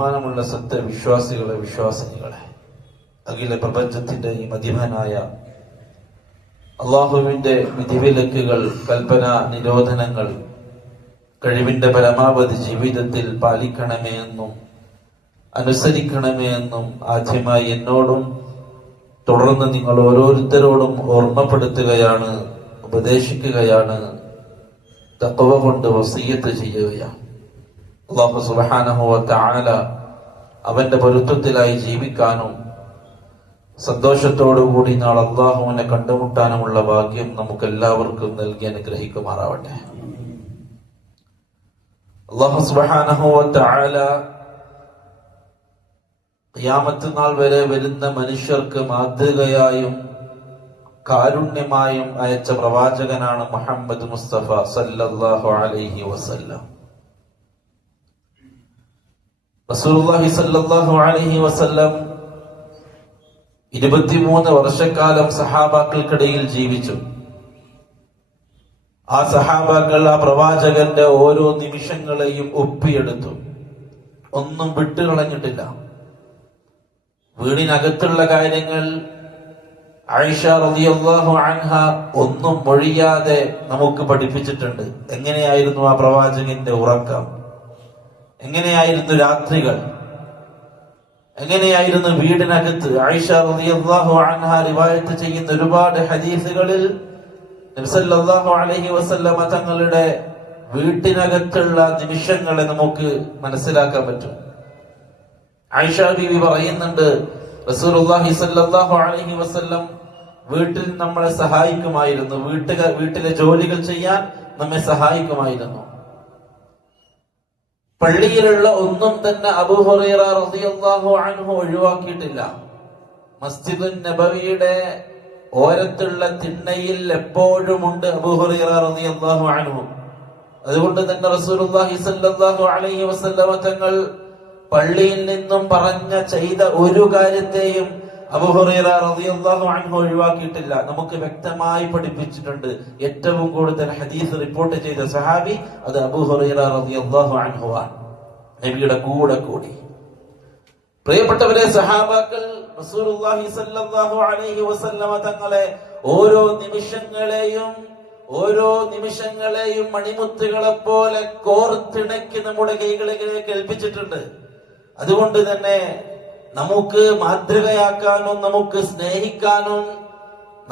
ബഹുമാനമുള്ള സത്യവിശ്വാസികളെ, വിശ്വാസിനികളെ, അഖില പ്രപഞ്ചത്തിന്റെ ഈ മധ്യവനായ അള്ളാഹുവിന്റെ വിധിവിലക്കുകൾ, കൽപ്പന നിരോധനങ്ങൾ കഴിവിന്റെ പരമാവധി ജീവിതത്തിൽ പാലിക്കണമേ എന്നും അനുസരിക്കണമേ എന്നും ആദ്യമായി എന്നോടും തുടർന്ന് നിങ്ങൾ ഓരോരുത്തരോടും ഓർമ്മപ്പെടുത്തുകയാണ്, ഉപദേശിക്കുകയാണ്, തഖ്വ കൊണ്ട് വസിയ്യത്ത് ചെയ്യുകയാണ്. അല്ലാഹു സുബ്ഹാനഹു വ തആല അവന്റെ പൊരുത്തത്തിലായി ജീവിക്കാനും സന്തോഷത്തോടുകൂടി നാളെ അല്ലാഹുവിനെ കണ്ടുമുട്ടാനുമുള്ള ഭാഗ്യം നമുക്ക് എല്ലാവർക്കും നൽകി അനുഗ്രഹിക്കുമാറാവട്ടെ. അല്ലാഹു സുബ്ഹാനഹു വ തആല ഖിയാമത്ത് നാൾ വരെ വരുന്ന മനുഷ്യർക്ക് മാതൃകയായും കാരുണ്യമായും അയച്ച പ്രവാചകനാണ് മുഹമ്മദ് മുസ്തഫ സല്ലല്ലാഹു അലൈഹി വസല്ലം. റസൂലുള്ളാഹി സല്ലല്ലാഹു അലൈഹി വസല്ലം 23 വർഷക്കാലം സഹാബാക്കൾക്കിടയിൽ ജീവിച്ചു. ആ സഹാബാക്കൾ ആ പ്രവാചകന്റെ ഓരോ നിമിഷങ്ങളെയും ഒപ്പിയെടുത്തു, ഒന്നും വിട്ടുകളഞ്ഞിട്ടില്ല. വീടിനകത്തുള്ള കാര്യങ്ങൾ ആയിഷ റളിയല്ലാഹു അൻഹ ഒന്നും മൊഴിയാതെ നമുക്ക് പഠിപ്പിച്ചിട്ടുണ്ട്. എങ്ങനെയായിരുന്നു ആ പ്രവാചകന്റെ ഉറക്കം, എങ്ങനെയായിരുന്നു രാത്രികൾ, എങ്ങനെയായിരുന്നു വീടിനകത്ത്. ആയിഷ റളിയല്ലാഹു അൻഹ റിവായത്ത് ചെയ്യുന്ന ഒരുപാട് ഹദീസുകളിൽ നബി സല്ലല്ലാഹു അലൈഹി വസല്ലമ തങ്ങളുടെ വീട്ടിനകത്തുള്ള നിമിഷങ്ങളെ നമുക്ക് മനസ്സിലാക്കാൻ പറ്റും. ആയിഷ ബീവി പറയുന്നുണ്ട്, റസൂലുള്ളാഹി സല്ലല്ലാഹു അലൈഹി വസല്ലം വീട്ടിൽ നമ്മളെ സഹായിക്കുമായിരുന്നു, വീട്ടിലെ ജോലികൾ ചെയ്യാൻ നമ്മെ സഹായിക്കുമായിരുന്നു. പള്ളിയിലുള്ള ഒന്നും തന്നെ അബൂ ഹുറൈറ റളിയല്ലാഹു അൻഹു ഒഴിവാക്കിയിട്ടില്ല. മസ്ജിദുൻ നബവിയുടെ ഓരത്തുള്ള തിണ്ണയിൽ എപ്പോഴും ഉണ്ട് അബൂ ഹുറൈറ റളിയല്ലാഹു അൻഹു. അതുകൊണ്ട് തന്നെ റസൂലുള്ളാഹി സ്വല്ലല്ലാഹു അലൈഹി വസല്ലമ തങ്ങൾ പള്ളിയിൽ നിന്നും ചെയ്ത ഒരു കാര്യത്തെയും അബൂ ഹുറൈറ റളിയല്ലാഹു അൻഹു ഒഴിവാക്കിയിട്ടില്ല. നമുക്ക് വ്യക്തമായി പഠിപ്പിച്ചിട്ടുണ്ട്. ഏറ്റവും കൂടുതൽ ഹദീസ് റിപ്പോർട്ട് ചെയ്ത സഹാബി അത് അബൂ ഹുറൈറ റളിയല്ലാഹു അൻഹു ആണ്, നബിയുടെ കൂടെ കൂടി. പ്രിയപ്പെട്ടവരെ, സഹാബാക്കൾ റസൂലുള്ളാഹി സ്വല്ലല്ലാഹു അലൈഹി വസല്ലമ തങ്ങളെ ഓരോ നിമിഷങ്ങളെയും മണിമുത്തുകളെ പോലെ കോർത്തിണക്കി നമ്മുടെ കൈകളിലേക്ക് ഏൽപ്പിച്ചിട്ടുണ്ട്. അതുകൊണ്ട് തന്നെ നമുക്ക് മാതൃകയാക്കാനും നമുക്ക് സ്നേഹിക്കാനും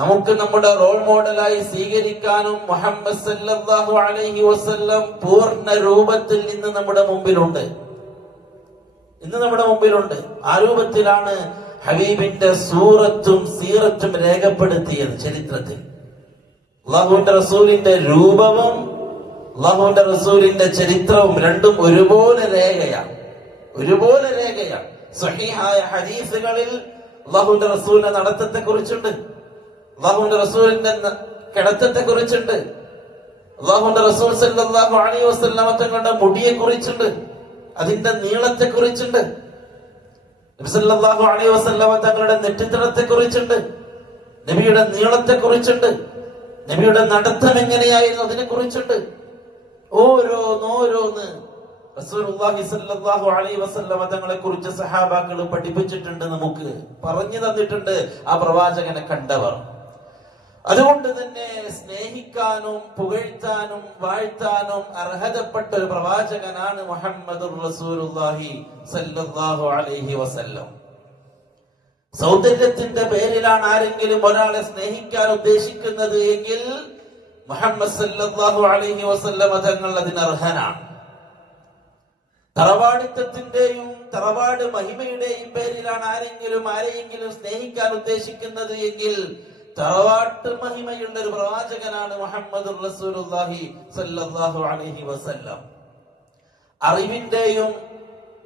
നമുക്ക് നമ്മുടെ റോൾ മോഡലായി സ്വീകരിക്കാനും മുഹമ്മദ് സല്ലല്ലാഹു അലൈഹി വസല്ലം പൂർണ്ണ രൂപത്തിൽ ഇന്ന് നമ്മുടെ മുമ്പിലുണ്ട്. ആ രൂപത്തിലാണ് ഹബീബിന്റെ സൂറത്തും സീറത്തും രേഖപ്പെടുത്തിയത് ചരിത്രത്തിൽ. അല്ലാഹുവിന്റെ റസൂലിന്റെ രൂപവും അല്ലാഹുവിന്റെ റസൂലിന്റെ ചരിത്രവും രണ്ടും ഒരുപോലെ രേഖയാണ്. സ്വഹീഹായ ഹദീസുകളിൽ അല്ലാഹുവിന്റെ റസൂലിന്റെ നടത്തത്തെ കുറിച്ചുണ്ട്, അല്ലാഹുവിന്റെ റസൂലിന്റെ കിടത്തത്തെ കുറിച്ചുണ്ട്, അല്ലാഹുവിന്റെ റസൂൽ സല്ലല്ലാഹു അലൈഹി വസല്ലമ തങ്ങളുടെ മുടിയെ കുറിച്ചുണ്ട്, അതിന്റെ നീളത്തെ കുറിച്ചുണ്ട്, നബി സല്ലല്ലാഹു അലൈഹി വസല്ലമ തങ്ങളുടെ നെറ്റിത്തടത്തെ കുറിച്ചുണ്ട്, നബിയുടെ നീളത്തെ കുറിച്ചുണ്ട്, നബിയുടെ നടത്തം എങ്ങനെയായിരുന്നു അതിനെ കുറിച്ചുണ്ട്. ഓരോന്ന് റസൂലുള്ളാഹി സ്വല്ലല്ലാഹു അലൈഹി വസല്ലമ തങ്ങളെ കുറിച്ച് സഹാബാക്കൾ പഠിപ്പിച്ചിട്ടുണ്ട്, നമുക്ക് പറഞ്ഞു തന്നിട്ടുണ്ട് ആ പ്രവാചകനെ കണ്ടവർ. അതുകൊണ്ട് തന്നെ സ്നേഹിക്കാനും പുകഴ്ത്താനും വാഴ്ത്താനും അർഹതപ്പെട്ട ഒരു പ്രവാചകനാണ് മുഹമ്മദുർ റസൂലുള്ളാഹി സ്വല്ലല്ലാഹു അലൈഹി വസല്ലം. സൗന്ദര്യത്തിന്റെ പേരിലാണ് ആരെങ്കിലും ഒരാളെ സ്നേഹിക്കാൻ ഉദ്ദേശിക്കുന്നത് എങ്കിൽ മുഹമ്മദ് സല്ലല്ലാഹു അലൈഹി വസല്ലമ തങ്ങൾ അതിന് അർഹനാണ്. തറവാടിത്തത്തിന്റെയും തറവാട് മഹിമയുടെയും പേരിലാണ് ആരെയെങ്കിലും സ്നേഹിക്കാൻ ഉദ്ദേശിക്കുന്നത് എങ്കിൽ തറവാട്ട് മഹിമയുള്ള ഒരു പ്രവാചകനാണ് മുഹമ്മദുർ റസൂലുള്ളാഹി സ്വല്ലല്ലാഹു അലൈഹി വസല്ലം. അറിവിന്റെയും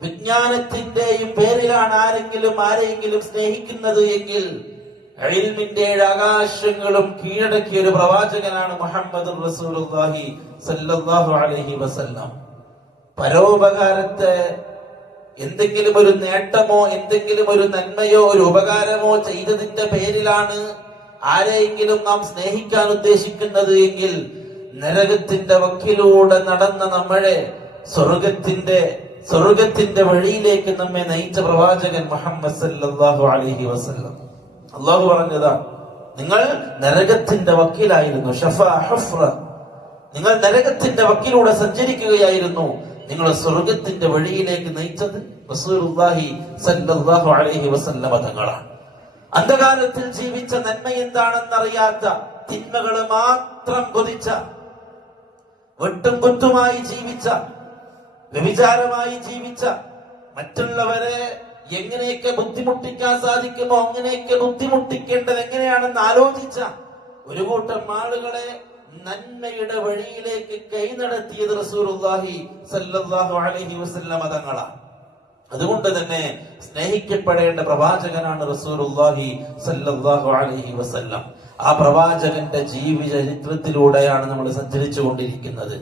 വിജ്ഞാനത്തിന്റെയും പേരിലാണ് ആരെയെങ്കിലും സ്നേഹിക്കുന്നത് എങ്കിൽ ഇൽമിന്റെ ആകാശങ്ങളും കീഴടക്കിയ ഒരു പ്രവാചകനാണ് മുഹമ്മദുർ റസൂലുള്ളാഹി സ്വല്ലല്ലാഹു അലൈഹി വസല്ലം. പരോപകാരത്തെ എന്തെങ്കിലും ഒരു നേട്ടമോ എന്തെങ്കിലും ഒരു നന്മയോ ഒരു ഉപകാരമോ ചെയ്തതിന്റെ പേരിലാണ് ആരെയെങ്കിലും നാം സ്നേഹിക്കാൻ ഉദ്ദേശിക്കുന്നത് എങ്കിൽ നരകത്തിന്റെ വക്കിലൂടെ നടന്ന നമ്മളെ സ്വർഗത്തിന്റെ സ്വർഗത്തിന്റെ വഴിയിലേക്ക് നമ്മെ നയിച്ച പ്രവാചകൻ മുഹമ്മദ് സല്ലല്ലാഹു അലൈഹി വസല്ലം. അള്ളാഹു പറഞ്ഞതാ, നിങ്ങൾ നരകത്തിന്റെ വക്കീലായിരുന്നു. നിങ്ങൾ നരകത്തിന്റെ വക്കീലൂടെ സഞ്ചരിക്കുകയായിരുന്നു. നിങ്ങൾ സ്വർഗത്തിന്റെ വഴിയിലേക്ക് നയിച്ചത് റസൂലുള്ളാഹി സല്ലല്ലാഹു അലൈഹി വസല്ലം തങ്ങളാണ്. അന്ധകാരത്തിൽ ജീവിച്ച നന്മ എന്താണെന്നറിയാത്ത, തിന്മകൾ മാത്രം കൊതിച്ച, വെട്ടും കുത്തുമായി ജീവിച്ച, വ്യഭിചാരമായി ജീവിച്ച, മറ്റുള്ളവരെ എങ്ങനെയൊക്കെ ബുദ്ധിമുട്ടിക്കാൻ സാധിക്കുമോ അങ്ങനെയൊക്കെ ബുദ്ധിമുട്ടിക്കേണ്ടത് എങ്ങനെയാണെന്ന് ആലോചിച്ച ഒരു കൂട്ടം ആളുകളെ നന്മയുടെ വഴിയിലേക്ക് കൈ നടത്തിയത് റസൂലുള്ളാഹി സല്ലല്ലാഹു അലൈഹി വസല്ലം തങ്ങളാണ്. അതുകൊണ്ട് തന്നെ സ്നേഹിക്കപ്പെടേണ്ട പ്രവാചകനാണ് റസൂലുള്ളാഹി സല്ലല്ലാഹു അലൈഹി വസല്ലം. ആ പ്രവാചകന്റെ ജീവചരിത്രത്തിലൂടെയാണ് നമ്മൾ സഞ്ചരിച്ചു കൊണ്ടിരിക്കുന്നത്.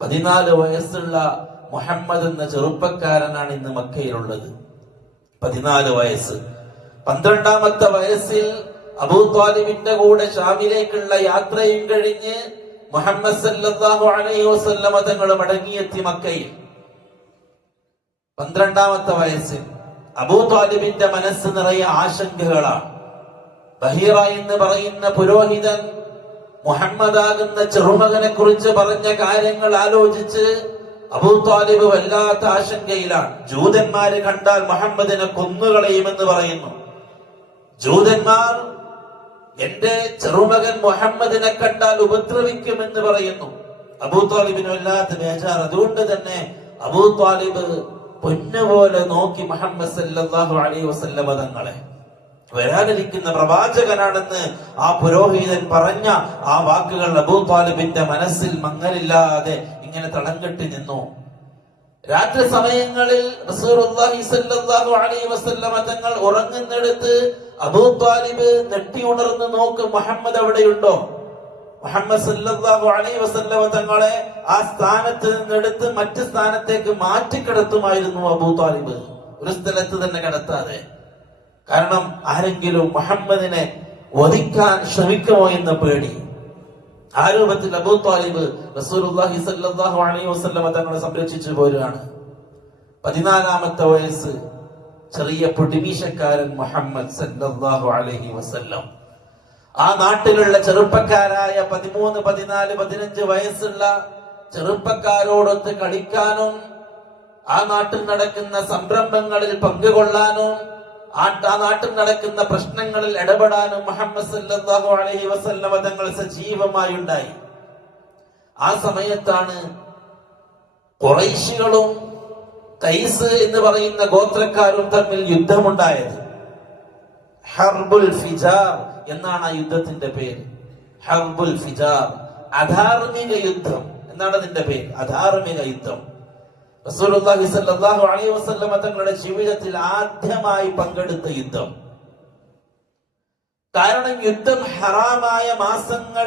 14 വയസ്സുള്ള മുഹമ്മദ് എന്ന ചെറുപ്പക്കാരനാണ് ഇന്ന് മക്കയിലുള്ളത്. 14 വയസ്സ്. 12ാമത്തെ വയസ്സിൽ അബൂ ത്വാലിബിന്റെ കൂടെ ഷാമിലേക്കുള്ള യാത്രയും കഴിഞ്ഞ് മുഹമ്മദ് സല്ലല്ലാഹു അലൈഹി വസല്ലം തങ്ങൾ മടങ്ങിയെത്തി മക്കയിൽ. 12ാമത്തെ വയസ്സിൽ അബൂ ത്വാലിബിന്റെ മനസ്സ് നിറയെ ആശങ്കകളാണ്. ബഹീറ എന്ന് പറയുന്ന പുരോഹിതൻ മുഹമ്മദാകുന്ന ചെറുമകനെ കുറിച്ച് പറഞ്ഞ കാര്യങ്ങൾ ആലോചിച്ച് അബൂ ത്വാലിബ് വല്ലാത്ത ആശങ്കയിലാണ്. ജൂതന്മാര് കണ്ടാൽ മുഹമ്മദിനെ കൊന്നുകളയുമെന്ന് പറയുന്നു. ജൂതന്മാർ എന്റെ ചെറുമകൻ മുഹമ്മദിനെ കണ്ടാൽ ഉപദ്രവിക്കുമെന്ന് പറയുന്നു. അബൂ ത്വാലിബിന് വല്ലാത്ത ബേജാർ. അതുകൊണ്ട് തന്നെ അബൂ ത്വാലിബ് പൊന്നുപോലെ നോക്കി മുഹമ്മദ് സല്ലല്ലാഹു അലൈഹി വസല്ലം തങ്ങളെ. വരാനിരിക്കുന്ന പ്രവാചകനാണെന്ന് ആ പുരോഹിതൻ പറഞ്ഞ ആ വാക്കുകൾ അബൂ ത്വാലിബിന്റെ മനസ്സിൽ മങ്ങലില്ലാതെ ഇങ്ങനെ തളം കെട്ടി നിന്നു. രാത്രി സമയങ്ങളിൽ റസൂലുള്ളാഹി സ്വല്ലല്ലാഹു അലൈഹി വസല്ലം തങ്ങൾ ഉറങ്ങുന്നിടത്ത് അബൂ ത്വാലിബ് നെട്ടി ഉണർന്ന് നോക്കും, മുഹമ്മദ് അവിടെയുണ്ടോ? മുഹമ്മദ് സല്ലല്ലാഹു അലൈഹി വസല്ലം തങ്ങളെ ആ സ്ഥാനത്ത് നിന്നെടുത്ത് മറ്റു സ്ഥാനത്തേക്ക് മാറ്റിക്കിടത്തുമായിരുന്നു അബൂ ത്വാലിബ്, ഒരു സ്ഥലത്ത് തന്നെ കിടത്താതെ. കാരണം ആരെങ്കിലും മുഹമ്മദിനെ വധിക്കാൻ ശ്രമിക്കുമോ എന്ന പേടി. ആ രൂപത്തിൽ അബൂ ത്വാലിബ് റസൂലുള്ളാഹി സ്വല്ലല്ലാഹു അലൈഹി വസല്ലം തങ്ങളെ സംരക്ഷിച്ചു പോരുകയാണ്. 14ാമത്തെ വയസ്സ്, ചെറിയ പൊടിമീശക്കാരൻ മുഹമ്മദ് സല്ലല്ലാഹു അലൈഹി വസല്ലം. ആ നാട്ടിലുള്ള ചെറുപ്പക്കാരായ 13, 14, 15 വയസ്സുള്ള ചെറുപ്പക്കാരോടൊത്ത് കളിക്കാനും ആ നാട്ടിൽ നടക്കുന്ന സംരംഭങ്ങളിൽ പങ്കുകൊള്ളാനും ആ നാട്ടിൽ നടക്കുന്ന പ്രശ്നങ്ങളിൽ ഇടപെടാനും മുഹമ്മദ് സല്ലല്ലാഹു അലൈഹി വസല്ലം തങ്ങൾ സജീവമായി ഉണ്ടായി. ആ സമയത്താണ് ഖുറൈശികളും ഖൈസ് എന്ന് പറയുന്ന ഗോത്രക്കാരും തമ്മിൽ യുദ്ധമുണ്ടായത്. ഹർബുൽ ഫിജാർ എന്നാണ് ആ യുദ്ധത്തിന്റെ പേര്. ഹർബുൽ ഫിജാർ, അധാർമിക യുദ്ധം എന്നാണ് അതിന്റെ പേര്. അധാർമിക യുദ്ധം. റസൂലുള്ളാഹി സ്വല്ലല്ലാഹു അലൈഹി വസല്ലം തങ്ങളുടെ ജീവിതത്തിൽ ആദ്യമായി പങ്കെടുത്ത യുദ്ധം. കാരണം യുദ്ധം ഹറാമായ മാസങ്ങൾ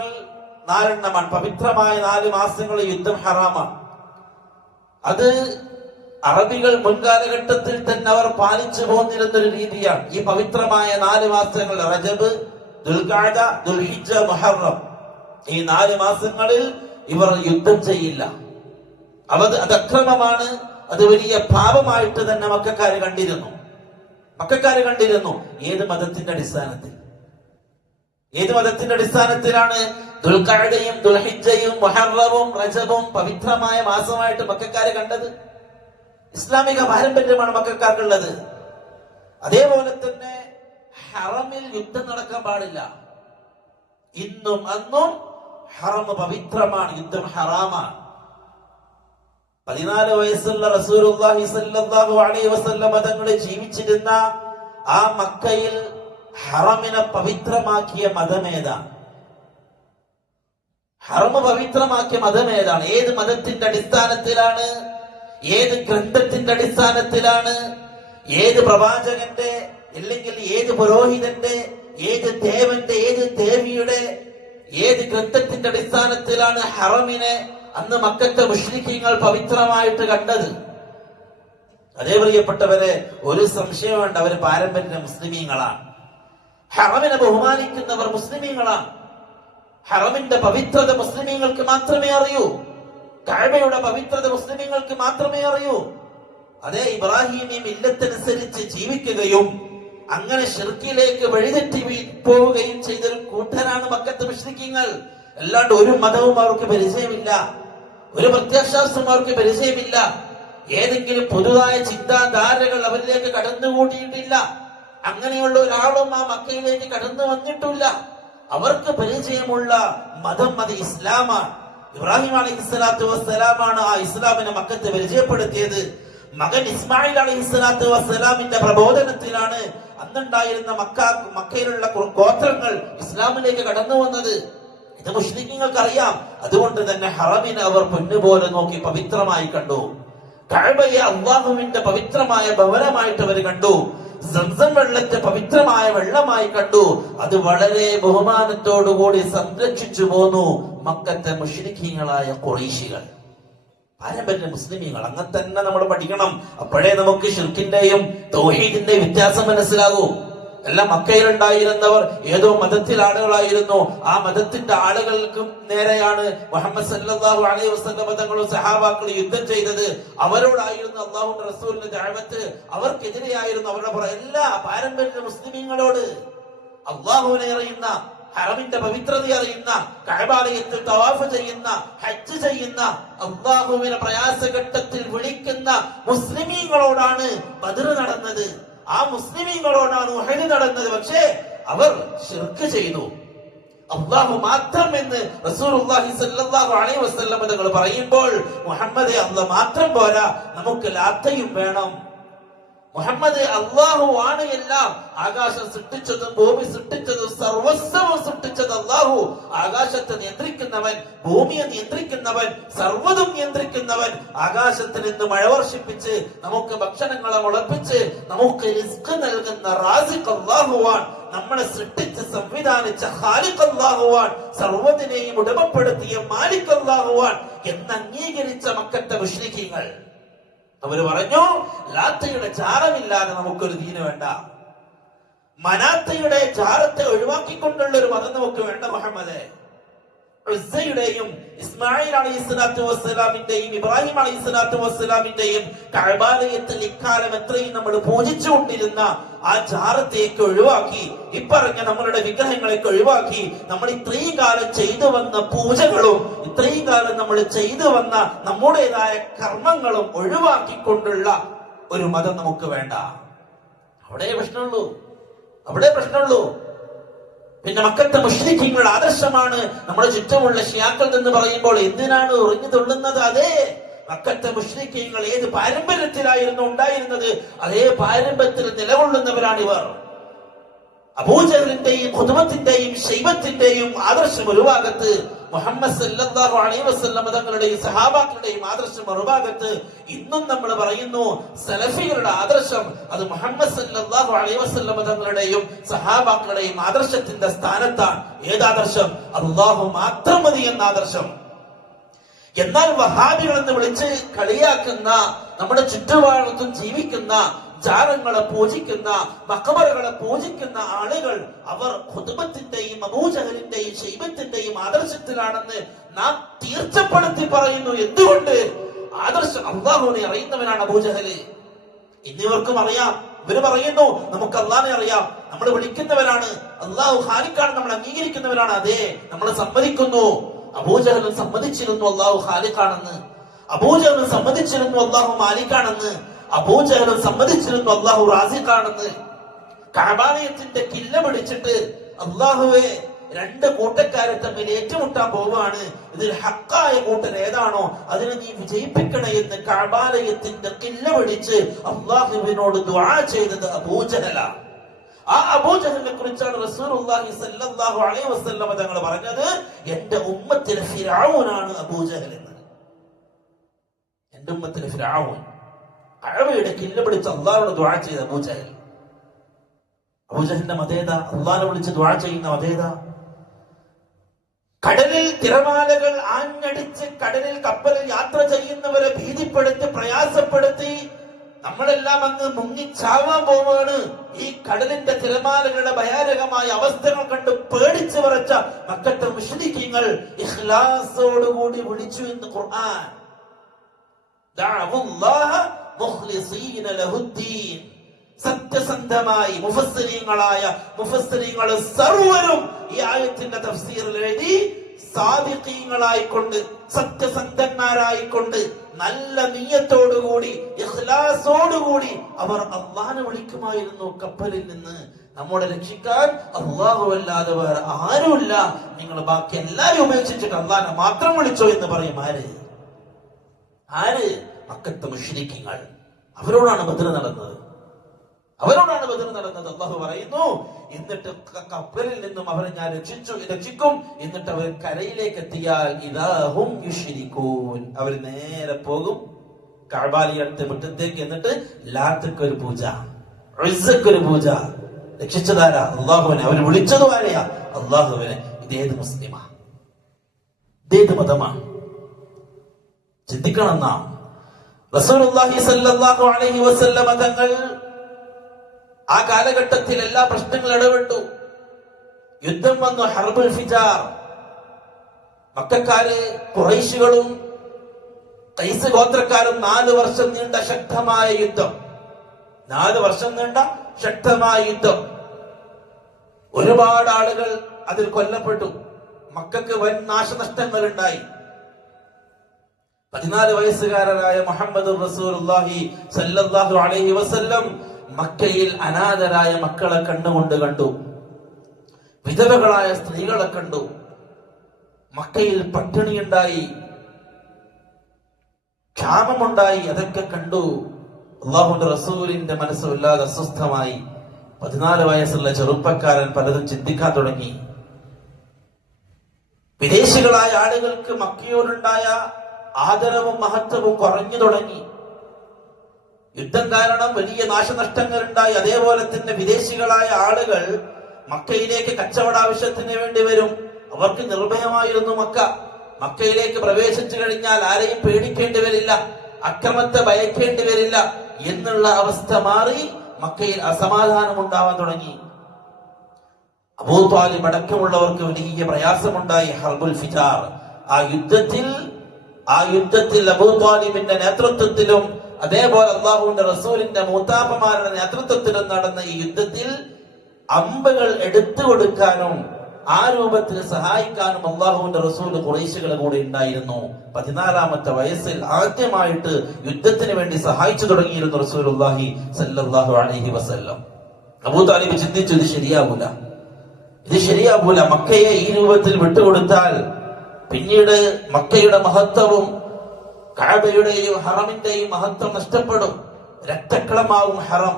4 പവിത്രമായ 4 മാസങ്ങൾ യുദ്ധം ഹറാമാണ്. അത് അറബികൾ മുൻകാലഘട്ടത്തിൽ തന്നെ അവർ പാലിച്ചു പോന്നിരുന്ന ഒരു രീതിയാണ്. ഈ പവിത്രമായ 4 മാസങ്ങൾ റജബ്, ദുൽഖഅദ, ദുൽഹിജ്ജ, മുഹറം, ഈ 4 മാസങ്ങളിൽ ഇവർ യുദ്ധം ചെയ്യില്ല. അത് അക്രമമാണ്. അത് വലിയ പാപമായിട്ട് തന്നെ മക്കക്കാര് കണ്ടിരുന്നു. ഏത് മതത്തിന്റെ അടിസ്ഥാനത്തിൽ? ഏത് മതത്തിന്റെ അടിസ്ഥാനത്തിലാണ് ദുൽഖഅദയും ദുൽഹിജ്ജയും മുഹറവും റജബും പവിത്രമായ മാസമായിട്ട് മക്കക്കാര് കണ്ടത്? ഇസ്ലാമിക പാരമ്പര്യമാണ് മക്കൾക്കാർക്കുള്ളത്. അതേപോലെ തന്നെ ഹറമിൽ യുദ്ധം നടക്കാൻ പാടില്ല. ഇന്നും അന്നും ഹറം പവിത്രമാണ്, യുദ്ധം ഹറാമാണ്. 14 വയസ്സുള്ള റസൂലുള്ളാഹി സ്വല്ലല്ലാഹു അലൈഹി വസല്ലം തങ്ങൾ ജീവിച്ചിരുന്ന ആ മക്കയിൽ ഹറമിനെ പവിത്രമാക്കിയ മതമേതാണ്? ഹറം പവിത്രമാക്കിയ മതമേതാണ്? ഏത് മതത്തിന്റെ അടിസ്ഥാനത്തിലാണ്? ഏത് ഗ്രന്ഥത്തിന്റെ അടിസ്ഥാനത്തിലാണ്? ഏത് പ്രവാചകന്റെ, അല്ലെങ്കിൽ ഏത് പുരോഹിതന്റെ, ഏത് ദേവന്റെ, ഏത് ദേവിയുടെ, ഏത് ഗ്രന്ഥത്തിന്റെ അടിസ്ഥാനത്തിലാണ് ഹറമിനെ അന്ന് മക്കത്തെ മുശ്രിക്കീങ്ങൾ പവിത്രമായിട്ട് കണ്ടത്? അതേ പ്രിയപ്പെട്ടവരെ, ഒരു സംശയം വേണ്ട, അവര് പാരമ്പര്യ മുസ്ലിമീങ്ങളാണ്. ഹറമിനെ ബഹുമാനിക്കുന്നവർ മുസ്ലിമീങ്ങളാണ്. ഹറമിന്റെ പവിത്രത മുസ്ലിമീങ്ങൾക്ക് മാത്രമേ അറിയൂ. കഅബയുടെ പവിത്രത മുസ്ലിമീങ്ങൾക്ക് മാത്രമേ അറിയൂ. അതേ ഇബ്രാഹിമി മില്ലത്തനുസരിച്ച് ജീവിക്കുകയും അങ്ങനെ ഷിർക്കിലേക്ക് വഴിതെറ്റി പോവുകയും ചെയ്തൊരു കൂട്ടരാണ് മക്കത്തെ മുശ്രിക്കീങ്ങൾ. അല്ലാണ്ട് ഒരു മതവും അവർക്ക് പരിചയമില്ല, ഒരു പ്രത്യയശാസ്ത്രം അവർക്ക് പരിചയമില്ല, ഏതെങ്കിലും പൊതുവായ ചിന്താധാരകൾ അവരിലേക്ക് കടന്നുകൂടിയിട്ടില്ല. അങ്ങനെയുള്ള ഒരാളും ആ മക്കയിലേക്ക് കടന്നു വന്നിട്ടില്ല. അവർക്ക് പരിചയമുള്ള മതം അത് ഇസ്ലാമാണ്. ഇബ്രാഹിം അലൈഹിസ്സലാത്തു വസ്സലാമാണ് ആ ഇസ്ലാമിനെ മക്കത്ത് പരിചയപ്പെടുത്തിയത്. മകൻ ഇസ്മായിൽ അലൈഹിസ്സലാത്തു വസ്സലാമിന്റെ പ്രബോധനത്തിലാണ് അന്നുണ്ടായിരുന്ന മക്കയിലുള്ള ഗോത്രങ്ങൾ ഇസ്ലാമിലേക്ക് കടന്നു വന്നത്. ഇത് മുശ്രിക്കീങ്ങൾക്ക് അറിയാം. അതുകൊണ്ട് തന്നെ ഹറമിനെ അവർ പൊന്നുപോലെ നോക്കി പവിത്രമായി കണ്ടു. കഅബയെ അല്ലാഹുവിന്റെ പവിത്രമായ ഭവനമായിട്ട് അവർ കണ്ടു. സംസം വെള്ളത്തെ പവിത്രമായ വെള്ളമായി കണ്ടു. അത് വളരെ ബഹുമാനത്തോടുകൂടി സംരക്ഷിച്ചു പോന്നു മക്കത്തെ മുശ്രിക്കീങ്ങളായ ഖുറൈശികൾ. പാരമ്പര്യ മുസ്ലിമീങ്ങൾ അങ്ങനെ തന്നെ നമ്മൾ പഠിക്കണം. അപ്പോഴേ നമുക്ക് ശിർക്കിന്റെയും തൗഹീദിന്റെയും വ്യത്യാസം മനസ്സിലാകൂ. എല്ലാം മക്കയിലുണ്ടായിരുന്നവർ ഏതോ മതത്തിൽ ആളുകളായിരുന്നു. ആ മതത്തിന്റെ ആളുകൾക്കും നേരെയാണ് മുഹമ്മദ് സല്ലല്ലാഹു അലൈഹി വസല്ലം തങ്ങളും സഹാബാക്കളും യുദ്ധം ചെയ്തത്. അവരോടായിരുന്നു അല്ലാഹുവിന്റെ റസൂലിന്റെ ദഅവത്ത്. അവർക്കെതിരെയായിരുന്നു അവരുടെ എല്ലാ പാരമ്പര്യ മുസ്ലിമീങ്ങളോട്. അല്ലാഹുവിനെ അറിയുന്ന, ഹറമിന്റെ പവിത്രത അറിയുന്ന, കഅബാലയത്തിൽ തവാഫ് ചെയ്യുന്ന, ഹജ്ജ് ചെയ്യുന്ന, അല്ലാഹുവിനെ പ്രയാസഘട്ടത്തിൽ വിളിക്കുന്ന മുസ്ലിമീങ്ങളോടാണ് ബദർ നടന്നത്. ആ മുസ്ലിമീങ്ങളോടാണ് ഉഹദ് നടന്നത്. പക്ഷേ അവർ ശിർക്ക് ചെയ്തു. അല്ലാഹു മാത്രം എന്ന് റസൂലുള്ളാഹി സ്വല്ലല്ലാഹു അലൈഹി വസല്ലം തങ്ങൾ പറയുമ്പോൾ മുഹമ്മദേ അല്ലാഹ് മാത്രം പോരാ, നമുക്ക് ലാത്തയും വേണം. മുഹമ്മദ് അല്ലാഹു ആണ് എല്ലാം. ആകാശം സൃഷ്ടിച്ചതും ഭൂമി സൃഷ്ടിച്ചതും സർവസ്വവും സൃഷ്ടിച്ചത് അല്ലാഹു. ആകാശത്തെ നിയന്ത്രിക്കുന്നവൻ, ഭൂമിയെ നിയന്ത്രിക്കുന്നവൻ, സർവ്വതും നിയന്ത്രിക്കുന്നവൻ, ആകാശത്തിൽ നിന്ന് മഴ വർഷിപ്പിച്ച് നമുക്ക് ഭക്ഷണങ്ങളെ മുളപ്പിച്ച് നമുക്ക് റിസ്ക് നൽകുന്ന റാസിഖ് അല്ലാഹുവാൻ. നമ്മളെ സൃഷ്ടിച്ച് സംവിധാനിച്ച ഖാലിഖ് അല്ലാഹുവാൻ. സർവ്വതിനെയും ഉടമപ്പെടുത്തിയ മാലിക് അല്ലാഹുവാൻ എന്ന് അംഗീകരിച്ച മക്കത്തെ മുശ്രിക്കീങ്ങൾ അവര് പറഞ്ഞു, ലാത്തയുടെ ചാരമില്ലാതെ നമുക്കൊരു ദീന് വേണ്ട, മനാത്തയുടെ ചാരത്തെ ഒഴിവാക്കിക്കൊണ്ടുള്ള ഒരു മതം നമുക്ക് വേണ്ട മുഹമ്മദേ. ഉസ്സയുടെയും ഇസ്മായിൽ അലൈഹിസ്സലാത്തു വസ്സലാമിന്റെയും ഇബ്രാഹിം അലൈഹിസ്സലാത്തു വസ്സലാമിന്റെയും കഅബാലയത്തിൽ ഇക്കാലം എത്രയും നമ്മൾ പൂജിച്ചുകൊണ്ടിരുന്ന ആ ചാരത്തേക്ക് ഒഴിവാക്കി, ഇപ്പറഞ്ഞ നമ്മളുടെ വിഗ്രഹങ്ങളെയൊക്കെ ഒഴിവാക്കി, നമ്മൾ ഇത്രയും കാലം ചെയ്തു വന്ന പൂജകളും ഇത്രയും കാലം നമ്മൾ ചെയ്തു വന്ന നമ്മുടേതായ കർമ്മങ്ങളും ഒഴിവാക്കിക്കൊണ്ടുള്ള ഒരു മതം നമുക്ക് വേണ്ട. അവിടെ പ്രശ്നമുള്ളൂ, അവിടെ പ്രശ്നമുള്ളൂ. പിന്നെ മക്കത്തെ മുശ്രിക്കീങ്ങളുടെ ആദർശമാണ് നമ്മുടെ ചുറ്റുമുള്ള ഷിയാക്കൾ എന്ന് പറയുമ്പോൾ എന്തിനാണ് ഉറിഞ്ഞു തുള്ളുന്നത്? അതേ മക്കത്തെ മുശ്രിക്കീങ്ങൾ ഏത് പാരമ്പര്യത്തിലായിരുന്നു ഉണ്ടായിരുന്നത്, അതേ പാരമ്പര്യത്തിൽ നിലകൊള്ളുന്നവരാണിവർ. അബൂജഹലിന്റെയും ഖുതുബത്തിന്റെയും ശൈബത്തിന്റെയും ആദർശം ഒരു ഭാഗത്ത്, മുഹമ്മദ് സല്ലല്ലാഹു അലൈഹി വസല്ലം തങ്ങളുടെയും സഹാബാക്കളുടെയും ആദർശം മറുഭാഗത്ത്. ഇന്നും നമ്മൾ പറയുന്നു സലഫികളുടെ ആദർശം അത് മുഹമ്മദ് സല്ലല്ലാഹു അലൈഹി വസല്ലം തങ്ങളുടെയും സഹാബാക്കളുടെയും ആദർശത്തിന്റെ സ്ഥാനത്താണ്. ഏതാദർശം? അല്ലാഹു മാത്രം മതി എന്ന ആദർശം. എന്നാൽ വഹാബികൾ എന്ന് വിളിച്ച് കളിയാക്കുന്ന, നമ്മുടെ ചുറ്റുപാടത്തും ജീവിക്കുന്ന, ജാറങ്ങളെ പൂജിക്കുന്ന, മഖബറുകളെ പൂജിക്കുന്ന ആളുകൾ അവർ ഖുതുബത്തിന്റെയും അബൂജഹലിന്റെയും ശൈബത്തിന്റെയും ആദർശത്തിലാണെന്ന് നാം തീർച്ചപ്പെടുത്തി പറയുന്നു. എന്തുകൊണ്ട്? ആദർശം അല്ലാഹുവിനെ അറിയുന്നവനാണ് അബൂജഹല്. ഇന്നിവർക്കും അറിയാം. ഇവര് പറയുന്നു നമുക്ക് അല്ലാഹുവിനെ അറിയാം, നമ്മൾ വിളിക്കുന്നവരാണ്, അല്ലാഹു ഖാലിഖാണ്, നമ്മൾ അംഗീകരിക്കുന്നവരാണ്. അതെ, നമ്മൾ സമ്മതിക്കുന്നു. അബൂജഹലും സമ്മതിച്ചിരുന്നു അല്ലാഹു ഖാലിഖാണെന്ന്. അബൂജഹലും സമ്മതിച്ചിരുന്നു അല്ലാഹു മാലിക്കാണെന്ന്. അബൂജഹലും സമ്മതിച്ചിരുന്നു അല്ലാഹു റാസിഖാണെന്ന്. കഅബാലയത്തിന്റെ കില്ല പിടിച്ചിട്ട് അല്ലാഹുവേ, രണ്ട് കൂട്ടക്കാരെ തമ്മിൽ ഏറ്റുമുട്ടാൻ പോവാണ്, ഇതിൽ ഹക്കായ കൂട്ടർ ഏതാണോ അതിനെ നീ വിജയിപ്പിക്കണേ എന്ന് കഅബാലയത്തിന്റെ കില്ല പിടിച്ച് അല്ലാഹുവിനോട് ദുആ ചെയ്തത് അബൂജഹല. ആ അബൂജഹലിനെ കുറിച്ചാണ് റസൂലുള്ളാഹി സ്വല്ലല്ലാഹു അലൈഹി വസല്ലം തങ്ങൾ പറഞ്ഞത്, എന്റെ ഉമ്മത്തിലെ ഫിർഔനാണ് അബൂജഹൽ എന്ന്. എന്റെ ഉമ്മത്തിലെ ഫിർഔൻ കഅബയുടെ കില്ല പിടിച്ച് അല്ലാഹുവിനോട് ദുആ ചെയ്ത അബൂജഹൽ. അബൂജഹലിന്റെ മതേതാ? അല്ലാഹുവിനെ വിളിച്ച് ദുആ ചെയ്യുന്ന മതേതാ? കടലിൽ തിരമാലകൾ ആഞ്ഞടിച്ച് കടലിൽ കപ്പലിൽ യാത്ര ചെയ്യുന്നവരെ ഭീതിപ്പെടുത്തി പ്രയാസപ്പെടുത്തി നമ്മളെല്ലാം അങ്ങ് മുങ്ങിച്ചാവാൻ പോവാണ്. ഈ കടലിന്റെ തിരമാലകളുടെ ഭയാനകമായ അവസ്ഥകൾ കണ്ട് പേടിച്ചു വിറച്ച മക്കത്തെ മുശ്രിക്കീങ്ങൾ ഇഖ്ലാസോടുകൂടി വിളിച്ചു എന്ന് ഖുർആൻ. ദഅവുല്ലാഹ മുഖ്ലിസീന ലഹുദ്ദീൻ. സത്യസന്ധമായി മുഫസ്സിരീങ്ങൾ സർവരും ഈ ആയത്തിന്റെ തഫ്സീറിൽ എഴുതി സാദിഖീങ്ങളായിക്കൊണ്ട്, സത്യസന്ധന്മാരായിക്കൊണ്ട്, നല്ല നിയ്യത്തോടുകൂടി, ഇഖ്ലാസോടുകൂടി അവർ അല്ലാഹനെ വിളിക്കുമായിരുന്നു. കപ്പലിൽ നിന്ന് നമ്മോട് രക്ഷിക്കാൻ അല്ലാഹുവല്ലാതെ വേറെ ആരുമില്ല, നിങ്ങൾ ബാക്കി എല്ലാവരും ഉപേക്ഷിച്ചിട്ട് അല്ലാഹനെ മാത്രം വിളിച്ചോ എന്ന് പറയും. ആര്? മക്കത്തെ മുശ്രിക്കീങ്ങൾ. അവരോടാണ് ബദർ നടന്നത്. അല്ലാഹു പറയുന്നു, എന്നിട്ട് കപ്പലിൽ നിന്നും അവരെ ഞാൻ രക്ഷിക്കും. എന്നിട്ട് അവർ കരയിലേക്ക് എത്തിയാൽ ഇദാഹും യുശ്രികൂൻ, അവർ നേരെ പോകും കഅബയുടെ അടുത്ത മുറ്റത്തേക്ക്. എന്നിട്ട് ലാത്തക്ക് ഒരു പൂജ, ഉസ്സക്ക് ഒരു പൂജ. രക്ഷിച്ചതാരാ? അല്ലാഹുവിനെ. അവർ വിളിച്ചത് ആരെയാ? അല്ലാഹുവിനെ. ഇതേത് മുസ്ലിമാ? ഇതേത് മതമാണ്? ചിന്തിക്കണം നാം. റസൂലുള്ളാഹി സ്വല്ലല്ലാഹു അലൈഹി വസല്ലമ തങ്ങൾ ആ കാലഘട്ടത്തിൽ എല്ലാ പ്രശ്നങ്ങളും ഇടപെട്ടു. യുദ്ധം വന്നു, ഹർബുൽ ഫിജാർ. മക്കക്കാര് ഖുറൈശികളും ഖൈസ് ഗോത്രക്കാരും 4 വർഷം നീണ്ട ശക്തമായ യുദ്ധം. 4 വർഷം നീണ്ട ശക്തമായ യുദ്ധം. ഒരുപാട് ആളുകൾ അതിൽ കൊല്ലപ്പെട്ടു. മക്കൾക്ക് വൻ നാശനഷ്ടങ്ങൾ ഉണ്ടായി. 14 വയസ്സുകാരനായ മുഹമ്മദ് റസൂലുള്ളാഹി സ്വല്ലല്ലാഹു അലൈഹി വസല്ലം മക്കയിൽ അനാഥരായ മക്കളെ കണ്ടു, വിധവകളായ സ്ത്രീകളെ കണ്ടു. മക്കയിൽ പട്ടിണിയുണ്ടായി, ക്ഷാമമുണ്ടായി. അതൊക്കെ കണ്ടു. അല്ലാഹുവിന്റെ റസൂലിന്റെ മനസ്സ് വല്ലാതെ അസ്വസ്ഥമായി. 14 വയസ്സുള്ള ചെറുപ്പക്കാരൻ പലതും ചിന്തിക്കാൻ തുടങ്ങി. വിദേശികളായ ആളുകൾക്ക് മക്കയോടുണ്ടായ ആദരവും മഹത്വവും കുറഞ്ഞു തുടങ്ങി. യുദ്ധം കാരണം വലിയ നാശനഷ്ടങ്ങൾ ഉണ്ടായി. അതേപോലെ തന്നെ വിദേശികളായ ആളുകൾ മക്കയിലേക്ക് കച്ചവട ആവശ്യത്തിന് വേണ്ടി വരും. അവർക്ക് നിർഭയമായിരുന്നു മക്കയിലേക്ക് പ്രവേശിച്ചു കഴിഞ്ഞാൽ ആരെയും പേടിക്കേണ്ടി വരില്ല, അക്രമത്തെ ഭയക്കേണ്ടി വരില്ല എന്നുള്ള അവസ്ഥ മാറി. മക്കയിൽ അസമാധാനം ഉണ്ടാവാൻ തുടങ്ങി. അബൂ ത്വാലിബ് അടക്കമുള്ളവർക്ക് വലിയ പ്രയാസമുണ്ടായി. ഹർബുൽ ഫിജാർ, ആ യുദ്ധത്തിൽ അബൂ ത്വാലിബിന്റെ നേതൃത്വത്തിലും അതേപോലെ അല്ലാഹുവിന്റെ റസൂലിന്റെ മൂത്താപ്പമാരുടെ നേതൃത്വത്തിലും നടന്ന ഈ യുദ്ധത്തിൽ അമ്പുകൾ എടുത്തു കൊടുക്കാനും ആ രൂപത്തിൽ സഹായിക്കാനും അല്ലാഹുവിന്റെ റസൂൽ ഖുറൈശികളുടെ കൂടെ ഉണ്ടായിരുന്നു. 14-ാമത്തെ വയസ്സിൽ ആദ്യമായിട്ട് യുദ്ധത്തിന് വേണ്ടി സഹായിച്ചു തുടങ്ങിയിരുന്നു റസൂലുള്ളാഹി സ്വല്ലല്ലാഹു അലൈഹി വസല്ലം. അബൂ താലിബ് ചിന്തിച്ചു, ഇത് ശരിയാവൂല. മക്കയെ ഈ രൂപത്തിൽ വിട്ടുകൊടുത്താൽ പിന്നീട് മക്കയുടെ മഹത്വവും കഅബയുടെയും ഹറമിന്റെയും മഹത്വം നഷ്ടപ്പെടും, രക്തക്കളമാവും. ഹറം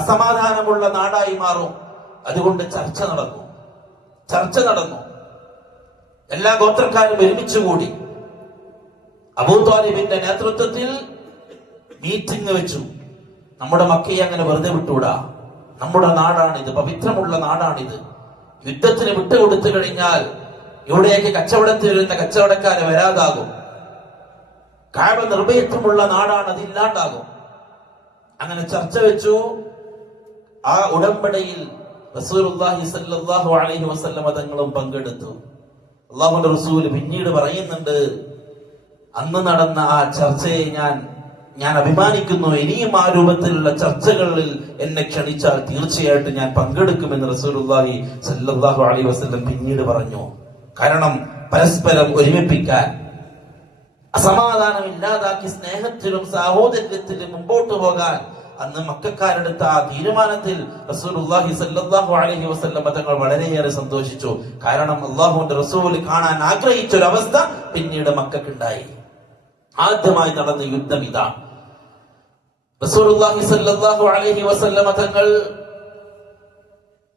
അസമാധാനമുള്ള നാടായി മാറും. അതുകൊണ്ട് ചർച്ച നടന്നു. എല്ലാ ഗോത്രക്കാരും ഒരുമിച്ചുകൂടി അബൂ ത്വാലിബിന്റെ നേതൃത്വത്തിൽ മീറ്റിംഗ് വെച്ചു. നമ്മുടെ മക്കയെ അങ്ങനെ വെറുതെ വിട്ടുകൂടാ. നമ്മുടെ നാടാണിത്, പവിത്രമുള്ള നാടാണിത്. യുദ്ധത്തിന് വിട്ടുകൊടുത്തു കഴിഞ്ഞാൽ ഇവിടേക്ക് കച്ചവടത്തിൽ വരുന്ന കച്ചവടക്കാരെ വരാതാകും. കഅബ നിർഭയത്വമുള്ള നാടാണ്, അതില്ലാണ്ടാകും. അങ്ങനെ ചർച്ച വെച്ചു. ആ ഉടമ്പടിയിൽ റസൂലുള്ളാഹി സ്വല്ലല്ലാഹു അലൈഹി വസല്ലം തങ്ങളും പങ്കെടുത്തു. അല്ലാഹുവിന്റെ റസൂൽ പിന്നീട് പറയുന്നുണ്ട്, അന്ന് നടന്ന ആ ചർച്ചയെ ഞാൻ അഭിമാനിക്കുന്നു. ഇനിയും ആ രൂപത്തിലുള്ള ചർച്ചകളിൽ എന്നെ ക്ഷണിച്ചാൽ തീർച്ചയായിട്ടും ഞാൻ പങ്കെടുക്കുമെന്ന് റസൂലുള്ളാഹി സ്വല്ലല്ലാഹു അലൈഹി വസല്ലം പിന്നീട് പറഞ്ഞു. കാരണം പരസ്പരം ഒരുമിപ്പിക്കാൻ, അസമാധാനം ഇല്ലാതാക്കി സ്നേഹത്തിലും സാഹോദര്യത്തിലും മുമ്പോട്ട് പോകാൻ അന്ന് മക്കക്കാരെടുത്ത ആ തീരുമാനത്തിൽ റസൂലുള്ളാഹി സ്വല്ലല്ലാഹു അലൈഹി വസല്ലം തങ്ങൾ വളരെയേറെ സന്തോഷിച്ചു. കാരണം അല്ലാഹുവിന്റെ റസൂൽ കാണാൻ ആഗ്രഹിച്ച ഒരു അവസ്ഥ പിന്നീട് മക്കക്കുണ്ടായി. ആദ്യമായി നടന്ന യുദ്ധം ഇതാണ്. റസൂലുള്ളാഹി സ്വല്ലല്ലാഹു അലൈഹി വസല്ലം തങ്ങൾ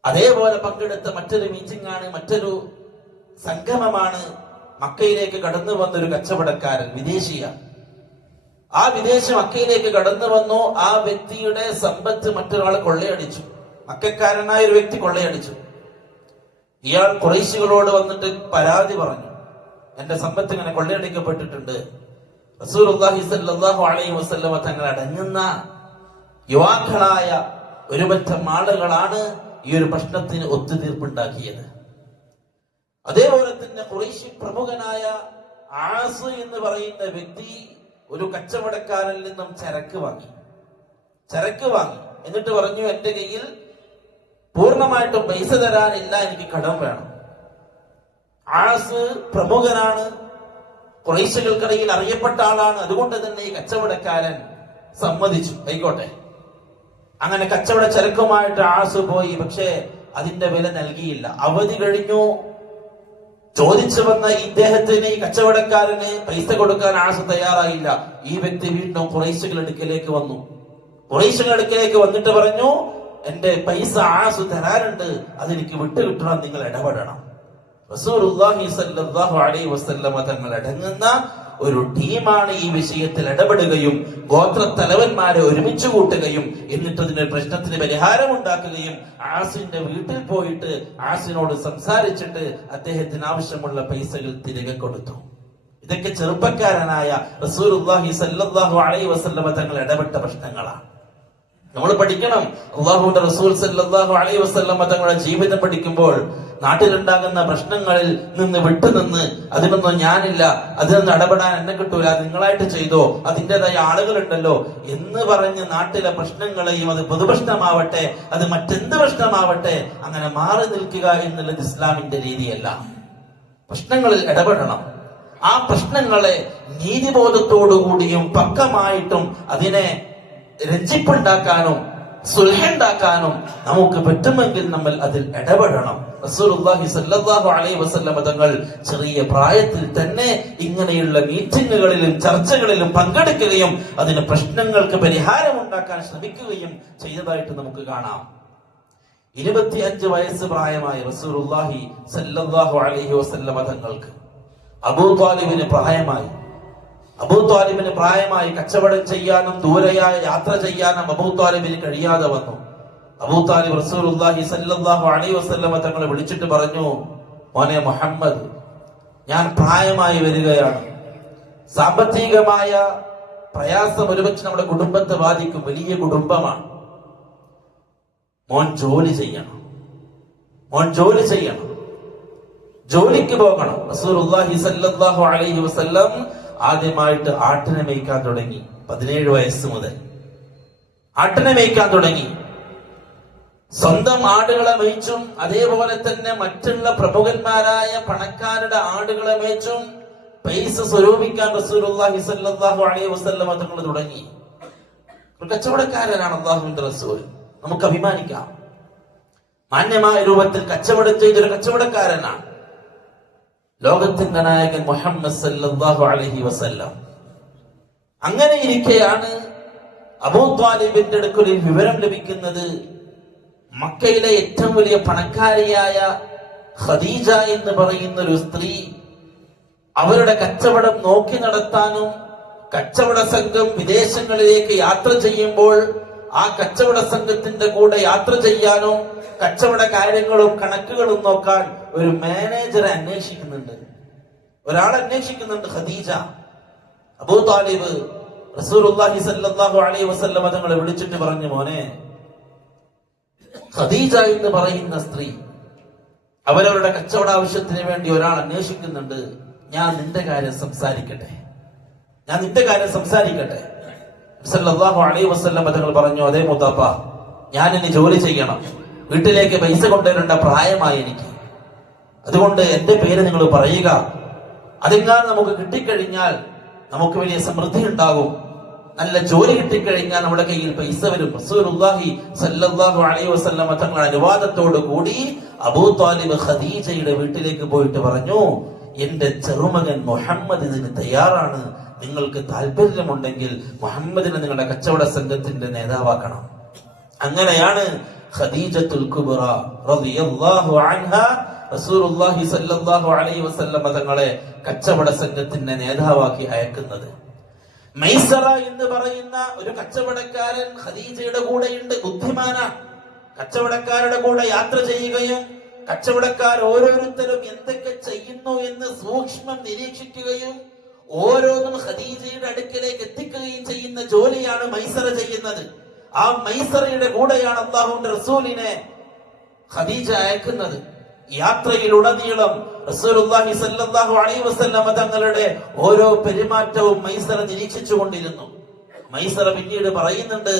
അതേപോലെ പങ്കെടുത്ത മറ്റൊരു മീറ്റിംഗ് ആണ്, മറ്റൊരു സംഗമമാണ്. മക്കയിലേക്ക് കടന്നു വന്നൊരു കച്ചവടക്കാരൻ, വിദേശിയാണ്. ആ വിദേശി മക്കയിലേക്ക് കടന്നു വന്നു. ആ വ്യക്തിയുടെ സമ്പത്ത് മറ്റൊരാൾ കൊള്ളയടിച്ചു. മക്കക്കാരനായ ഒരു വ്യക്തി കൊള്ളയടിച്ചു. ഇയാൾ ഖുറൈശികളോട് വന്നിട്ട് പരാതി പറഞ്ഞു, എന്റെ സമ്പത്ത് ഇങ്ങനെ കൊള്ളയടിക്കപ്പെട്ടിട്ടുണ്ട്. റസൂലുള്ളാഹി സ്വല്ലല്ലാഹു അലൈഹി വസല്ലം തങ്ങൾ അടങ്ങുന്ന യുവാക്കളായ ഒരു പറ്റം ആളുകളാണ് ഈ ഒരു പ്രശ്നത്തിന് ഒത്തുതീർപ്പുണ്ടാക്കിയത്. അതേപോലെ തന്നെ ഖുറൈശി പ്രമുഖനായ ആസ് എന്ന് പറയുന്ന വ്യക്തി ഒരു കച്ചവടക്കാരനിൽ നിന്നും ചരക്ക് വാങ്ങി. എന്നിട്ട് പറഞ്ഞു, എന്റെ കയ്യിൽ പൂർണ്ണമായിട്ടും പൈസ തരാനില്ല, എനിക്ക് കടം വേണം. ആസ് പ്രമുഖനാണ്, ഖുറൈശികൾക്കിടയിൽ അറിയപ്പെട്ട ആളാണ്. അതുകൊണ്ട് തന്നെ ഈ കച്ചവടക്കാരൻ സമ്മതിച്ചു, ആയിക്കോട്ടെ. അങ്ങനെ കച്ചവട ചരക്കുമായിട്ട് ആസ് പോയി. പക്ഷേ അതിന്റെ വില നൽകിയില്ല. അവധി കഴിഞ്ഞു. ചോദിച്ചു വന്ന ഇദ്ദേഹത്തിന്, ഈ കച്ചവടക്കാരന് പൈസ കൊടുക്കാൻ ആസ് തയ്യാറായില്ല. ഈ വ്യക്തി വീണ്ടും ഖുറൈശികളുടെ അടുക്കലേക്ക് വന്നു. വന്നിട്ട് പറഞ്ഞു, എന്റെ പൈസ ആസ് തരാനുണ്ട്, അതെനിക്ക് വിട്ടുകിട്ടണം, നിങ്ങൾ ഇടപെടണം. റസൂലുള്ളാഹി സ്വല്ലല്ലാഹു അലൈഹി വസല്ലമ തങ്ങൾ അടങ്ങുന്ന ഒരു ടീമാണ് ഈ വിഷയത്തിൽ ഇടപെടുകയും ഗോത്രത്തലവന്മാരെ ഒരുമിച്ച് കൂട്ടുകയും എന്നിട്ട് ഇതിന്റെ പ്രശ്നത്തിന് പരിഹാരം ഉണ്ടാക്കുകയും ആസിന്റെ വീട്ടിൽ പോയിട്ട് ആസിനോട് സംസാരിച്ചിട്ട് അദ്ദേഹത്തിന് ആവശ്യമുള്ള പൈസകൾ തിരികെ കൊടുത്തു. ഇതൊക്കെ ചെറുപ്പക്കാരനായ റസൂലുള്ളാഹി സ്വല്ലല്ലാഹു അലൈഹി വസല്ലമ തങ്ങൾ ഇടപെട്ട പ്രശ്നങ്ങളാണ്. നമ്മൾ പഠിക്കണം. അല്ലാഹുവിന്റെ റസൂൽ സല്ലല്ലാഹു അലൈഹി വസല്ലമ തങ്ങളുടെ ജീവിതം പഠിക്കുമ്പോൾ നാട്ടിലുണ്ടാകുന്ന പ്രശ്നങ്ങളിൽ നിന്ന് വിട്ടുനിന്ന് അതിനൊന്നും ഞാനില്ല, അതിനൊന്നും ഇടപെടാൻ എന്നെ കിട്ടൂല, നിങ്ങളായിട്ട് ചെയ്തോ, അതിൻ്റെതായ ആളുകളുണ്ടല്ലോ എന്ന് പറഞ്ഞ് നാട്ടിലെ പ്രശ്നങ്ങളെയും, അത് പൊതുപ്രശ്നമാവട്ടെ അത് മറ്റെന്ത് പ്രശ്നമാവട്ടെ, അങ്ങനെ മാറി നിൽക്കുക എന്നുള്ളത് ഇസ്ലാമിന്റെ രീതിയല്ല. പ്രശ്നങ്ങളിൽ ഇടപെടണം. ആ പ്രശ്നങ്ങളെ നീതിബോധത്തോടുകൂടിയും പക്കമായിട്ടും അതിനെ രഞ്ജിപ്പുണ്ടാക്കാനും സുൽഹുണ്ടാക്കാനും നമുക്ക് പറ്റുമെങ്കിൽ നമ്മൾ അതിൽ ഇടപെടണം. റസൂലുള്ളാഹി സ്വല്ലല്ലാഹു അലൈഹി വസല്ലം തങ്ങൾ ചെറിയ പ്രായത്തിൽ തന്നെ ഇങ്ങനെയുള്ള മീറ്റിങ്ങുകളിലും ചർച്ചകളിലും പങ്കെടുക്കുകയും അതിന് പ്രശ്നങ്ങൾക്ക് പരിഹാരം ഉണ്ടാക്കാൻ ശ്രമിക്കുകയും ചെയ്തതായിട്ട് നമുക്ക് കാണാം. 25 വയസ്സ് പ്രായമായ റസൂലുള്ളാഹി സ്വല്ലല്ലാഹു അലൈഹി വസല്ലം തങ്ങൾക്ക് അബൂ ത്വാലിബിന് പ്രായമായി കച്ചവടം ചെയ്യാനും ദൂരെയായ യാത്ര ചെയ്യാനും അബൂ ത്വാലിബിന് കഴിയാതെ വന്നു. അബൂ ത്വാലിബ് റസൂലുള്ളാഹി സ്വല്ലല്ലാഹു അലൈഹി വസല്ലം തങ്ങളെ വിളിച്ചിട്ട് പറഞ്ഞു, മോനെ മുഹമ്മദ്, ഞാൻ പ്രായമായി വരികയാണ്. സാമ്പത്തികമായ പ്രയാസം ഒരുപക്ഷെ നമ്മുടെ കുടുംബത്തെ ബാധിക്കും. വലിയ കുടുംബമാണ്. മോൻ ജോലി ചെയ്യണം, ജോലിക്ക് പോകണം. റസൂലുള്ളാഹി സ്വല്ലല്ലാഹു അലൈഹി വസല്ലം ആദ്യമായിട്ട് ആട്ടിനെ മേയ്ക്കാൻ തുടങ്ങി. 17 വയസ്സ് മുതൽ ആട്ടിനെ മേയ്ക്കാൻ തുടങ്ങി. സ്വന്തം ആടുകളെ മേയ്ച്ചും അതേപോലെ തന്നെ മറ്റുള്ള പ്രമുഖന്മാരായ പണക്കാരുടെ ആടുകളെ മേയ്ച്ചും പൈസ സ്വരൂപിക്കാൻ റസൂലുള്ളാഹി സ്വല്ലല്ലാഹു അലൈഹി വസല്ലം തങ്ങൾ തുടങ്ങി. ഒരു കച്ചവടക്കാരനാണ് അല്ലാഹുവിന്റെ റസൂൽ. നമുക്ക് അഭിമാനിക്കാം. മാന്യമായ രൂപത്തിൽ കച്ചവടം ചെയ്തൊരു കച്ചവടക്കാരനാണ് ലോകത്തിന്റെ നായകൻ മുഹമ്മദ് സല്ലല്ലാഹു അലൈഹി വസല്ലം. അങ്ങനെ ഇരിക്കെയാണ് അബൂ ത്വാലിബിന്റെ അടുക്കൽ വിവരം ലഭിക്കുന്നത്. മക്കയിലെ ഏറ്റവും വലിയ പണക്കാരിയായ ഖദീജ എന്ന് പറയുന്ന ഒരു സ്ത്രീ അവരുടെ കച്ചവടം നോക്കി നടത്താനും കച്ചവട സംഘം വിദേശങ്ങളിലേക്ക് യാത്ര ചെയ്യുമ്പോൾ ആ കച്ചവട സംഘത്തിന്റെ കൂടെ യാത്ര ചെയ്യാനും കച്ചവട കാര്യങ്ങളും കണക്കുകളും നോക്കാൻ ഒരു മാനേജറെ അന്വേഷിക്കുന്നുണ്ട്. ഖദീജ. അബൂ ത്വാലിബ് റസൂലുള്ളാഹി സ്വല്ലല്ലാഹു അലൈഹി വസല്ലം തങ്ങളെ വിളിച്ചിട്ട് പറഞ്ഞു, മോനെ, ഖദീജ എന്ന് പറയുന്ന സ്ത്രീ അവരവരുടെ കച്ചവട ആവശ്യത്തിന് വേണ്ടി ഒരാൾ അന്വേഷിക്കുന്നുണ്ട്. ഞാൻ നിന്റെ കാര്യം സംസാരിക്കട്ടെ. സല്ലല്ലാഹു അലൈഹി വസല്ലം തങ്ങൾ പറഞ്ഞു, അതേ മുത്താപ്പ, ഞാൻ ഇനി ജോലി ചെയ്യണം, വീട്ടിലേക്ക് പൈസ കൊണ്ടുവരേണ്ട പ്രായമായി എനിക്ക്. അതുകൊണ്ട് എന്റെ പേര് നിങ്ങൾ പറയുക. അതെങ്ങാനും നമുക്ക് കിട്ടിക്കഴിഞ്ഞാൽ നമുക്ക് വലിയ സമൃദ്ധി ഉണ്ടാകും. നല്ല ജോലി കിട്ടിക്കഴിഞ്ഞാൽ നമ്മുടെ കയ്യിൽ പൈസ വരും. റസൂലുള്ളാഹി സ്വല്ലല്ലാഹു അലൈഹി വസല്ലം തങ്ങളുടെ അനുവാദത്തോടു കൂടി അബൂ ത്വാലിബ് ഖദീജയുടെ വീട്ടിലേക്ക് പോയിട്ട് പറഞ്ഞു, എന്റെ ചെറുമകൻ മുഹമ്മദ് ഇതിന് തയ്യാറാണ്. നിങ്ങൾക്ക് താല്പര്യമുണ്ടെങ്കിൽ മുഹമ്മദിനെ നിങ്ങളുടെ കച്ചവട സംഘത്തിന്റെ നേതാവാക്കണം. അങ്ങനെയാണ് ഖദീജത്തുൽ കുബ്ര റളിയല്ലാഹു അൻഹാ റസൂലുള്ളാഹി സ്വല്ലല്ലാഹു അലൈഹി വസല്ലം തങ്ങളെ കച്ചവട സംഘത്തിന്റെ നേതാവാക്കി അയക്കുന്നത്. മൈസറ എന്ന് പറയുന്ന ഒരു കച്ചവടക്കാരൻ ഖദീജയുടെ കൂടെയുണ്ട്. ബുദ്ധിമാനാണ്. കച്ചവടക്കാരുടെ കൂടെ യാത്ര ചെയ്യുകയും കച്ചവടക്കാർ ഓരോരുത്തരും എന്തൊക്കെ ചെയ്യുന്നു എന്ന് സൂക്ഷ്മം നിരീക്ഷിക്കുകയും ഓരോന്നും ഖദീജയുടെ അടുക്കലേക്ക് എത്തിക്കുകയും ചെയ്യുന്ന ജോലിയാണ് മൈസറ ചെയ്യുന്നത്. ആ മൈസറയുടെ കൂടെയാണ് അല്ലാഹുവിന്റെ റസൂലിനെ ഖദീജ അയക്കുന്നത്. യാത്രയിലുടനീളം റസൂലുള്ളാഹി സ്വല്ലല്ലാഹു അലൈഹി വസല്ലം തങ്ങളുടെ ഓരോ പെരുമാറ്റവും മൈസറ നിരീക്ഷിച്ചു കൊണ്ടിരുന്നു. മൈസറ പിന്നീട് പറയുന്നുണ്ട്,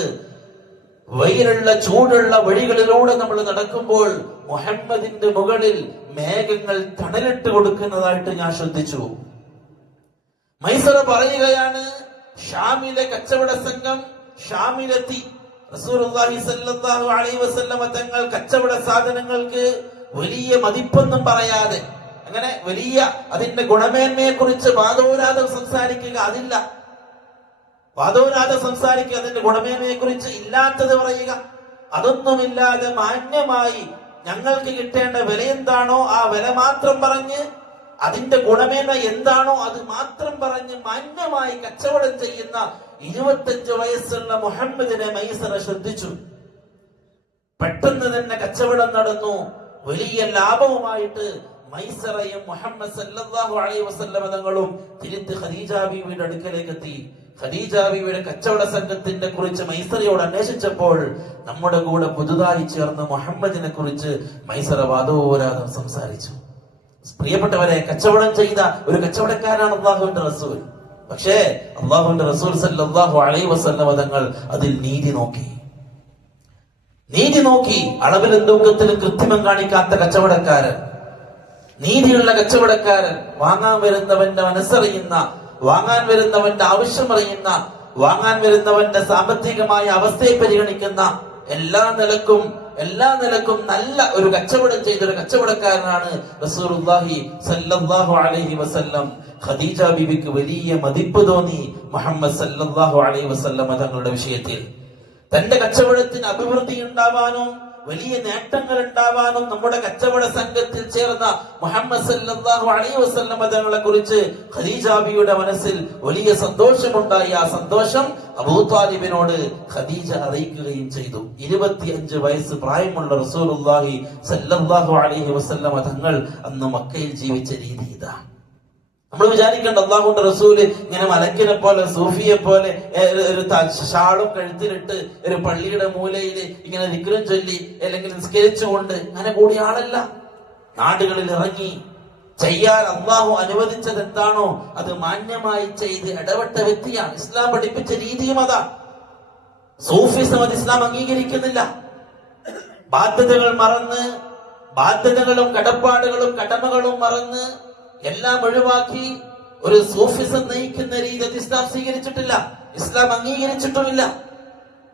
വെയിലുള്ള ചൂടുള്ള വഴികളിലൂടെ നമ്മൾ നടക്കുമ്പോൾ മുഹമ്മദിന്റെ മുകളിൽ മേഘങ്ങൾ തണലിട്ട് കൊടുക്കുന്നതായിട്ട് ഞാൻ ശ്രദ്ധിച്ചു. മൈസറ പറയുകയാണ്, ഷാമിലെ കച്ചവട സംഘം ഷാമിലെത്തി. റസൂലുള്ളാഹി സ്വല്ലല്ലാഹു അലൈഹി വസല്ലം തങ്ങൾ കച്ചവട സാധനങ്ങൾക്ക് വലിയ മതിപ്പൊന്നും പറയാതെ, അങ്ങനെ വലിയ അതിന്റെ ഗുണമേന്മയെ കുറിച്ച് വാദോരാതെ സംസാരിക്കുക, അതില്ല. വാദോരാതെ സംസാരിക്കുക, അതിന്റെ ഗുണമേന്മയെ കുറിച്ച് ഇല്ലാത്തത് പറയുക, അതൊന്നുമില്ലാതെ മാന്യമായി ഞങ്ങൾക്ക് കിട്ടേണ്ട വില എന്താണോ ആ വില മാത്രം പറഞ്ഞ്, അതിന്റെ ഗുണമേന്മ എന്താണോ അത് മാത്രം പറഞ്ഞ് മാന്യമായി കച്ചവടം ചെയ്യുന്ന 25 വയസ്സുള്ള മുഹമ്മദിനെ മൈസറ ശ്രദ്ധിച്ചു. പെട്ടെന്ന് തന്നെ കച്ചവടം നടന്നു. വലിയ ലാഭവുമായിട്ട് മൈസറയും മുഹമ്മദ് സല്ലല്ലാഹു അലൈഹി വസല്ലം തങ്ങളും തിരിച്ച് ഖദീജ ബീവിയുടെ അടുക്കലേക്ക് എത്തി. ഖദീജ ബീവിയുടെ കച്ചവട സംഘത്തിന്റെ കുറിച്ച് മൈസറയോട് അന്വേഷിച്ചപ്പോൾ നമ്മുടെ കൂടെ പുതുതായി ചേർന്ന മുഹമ്മദിനെ കുറിച്ച് മൈസറ വാദോരാതെ സംസാരിച്ചു. പ്രിയപ്പെട്ടവരെ, കച്ചവടം ചെയ്ത ഒരു കച്ചവടക്കാരാണ് അള്ളാഹുവിന്റെ റസൂൽ. പക്ഷേ അള്ളാഹുവിന്റെ റസൂൽ സല്ലല്ലാഹു അലൈഹി വസല്ലം തങ്ങൾ അതിൽ നീതി നോക്കി. അളവിലും തൂക്കത്തിലും കൃത്രിമം കാണിക്കാത്ത കച്ചവടക്കാരൻ, നീതിയുള്ള കച്ചവടക്കാരൻ, വാങ്ങാൻ വരുന്നവന്റെ മനസ്സറിയുന്ന, വാങ്ങാൻ വരുന്നവന്റെ ആവശ്യം അറിയുന്ന, വാങ്ങാൻ വരുന്നവന്റെ സാമ്പത്തികമായ അവസ്ഥയെ പരിഗണിക്കുന്ന, എല്ലാ നിലക്കും നല്ല ഒരു കച്ചവടം ചെയ്തൊരു കച്ചവടക്കാരനാണ് റസൂലുള്ളാഹി സല്ലല്ലാഹു അലൈഹി വസല്ലം. ഖദീജ ബീവിക്ക് വലിയ മതിപ്പ് തോന്നി മുഹമ്മദ് സല്ലല്ലാഹു അലൈഹി വസല്ലം തങ്ങളുടെ വിഷയത്തിൽ. തന്റെ കച്ചവടത്തിന് അഭിവൃദ്ധി ഉണ്ടാവാനും വലിയ നേട്ടങ്ങൾ ഉണ്ടാവാനും നമ്മുടെ കച്ചവട സംഘത്തിൽ ചേർന്ന മുഹമ്മദ് സല്ലല്ലാഹു അലൈഹി വസല്ലം തങ്ങളെ കുറിച്ച് ഖദീജ ബീവിയുടെ മനസ്സിൽ വലിയ സന്തോഷമുണ്ടായി. ആ സന്തോഷം അബൂ ത്വാലിബിനോട് ഖദീജ അറിയിക്കുകയും ചെയ്തു. 25 വയസ്സ് പ്രായമുള്ള റസൂലുള്ളാഹി സല്ലല്ലാഹു അലൈഹി വസല്ലം തങ്ങൾ അന്ന് മക്കയിൽ ജീവിച്ച രീതി ഇതാണ്. നമ്മൾ വിചാരിക്കേണ്ട, അള്ളാഹുവിന്റെ റസൂല് ഇങ്ങനെ മലക്കിനെ പോലെ സൂഫിയെ പോലെ ഒരു ഷാളും കഴുത്തിലിട്ട് ഒരു പള്ളിയുടെ മൂലയിൽ ഇങ്ങനെ ദിക്റും ചൊല്ലി അല്ലെങ്കിൽ നിസ്കരിച്ചുകൊണ്ട് അങ്ങനെ കൂടിയ ആളല്ല. നാടുകളിൽ ഇറങ്ങി ചെയ്യാൻ അള്ളാഹു അനുവദിച്ചത് എന്താണോ അത് മാന്യമായി ചെയ്ത് ഇടപെട്ട വ്യക്തിയാണ്. ഇസ്ലാം പഠിപ്പിച്ച രീതിയും അതാണ്. സൂഫിസം അത് ഇസ്ലാം അംഗീകരിക്കുന്നില്ല. ബാധ്യതകളും കടപ്പാടുകളും കടമകളും മറന്ന് എല്ലാം ഒഴിവാക്കി ഒരു സൂഫിസം നയിക്കുന്ന രീതി ഇസ്ലാം സ്വീകരിച്ചിട്ടില്ല, ഇസ്ലാം അംഗീകരിച്ചിട്ടുമില്ല.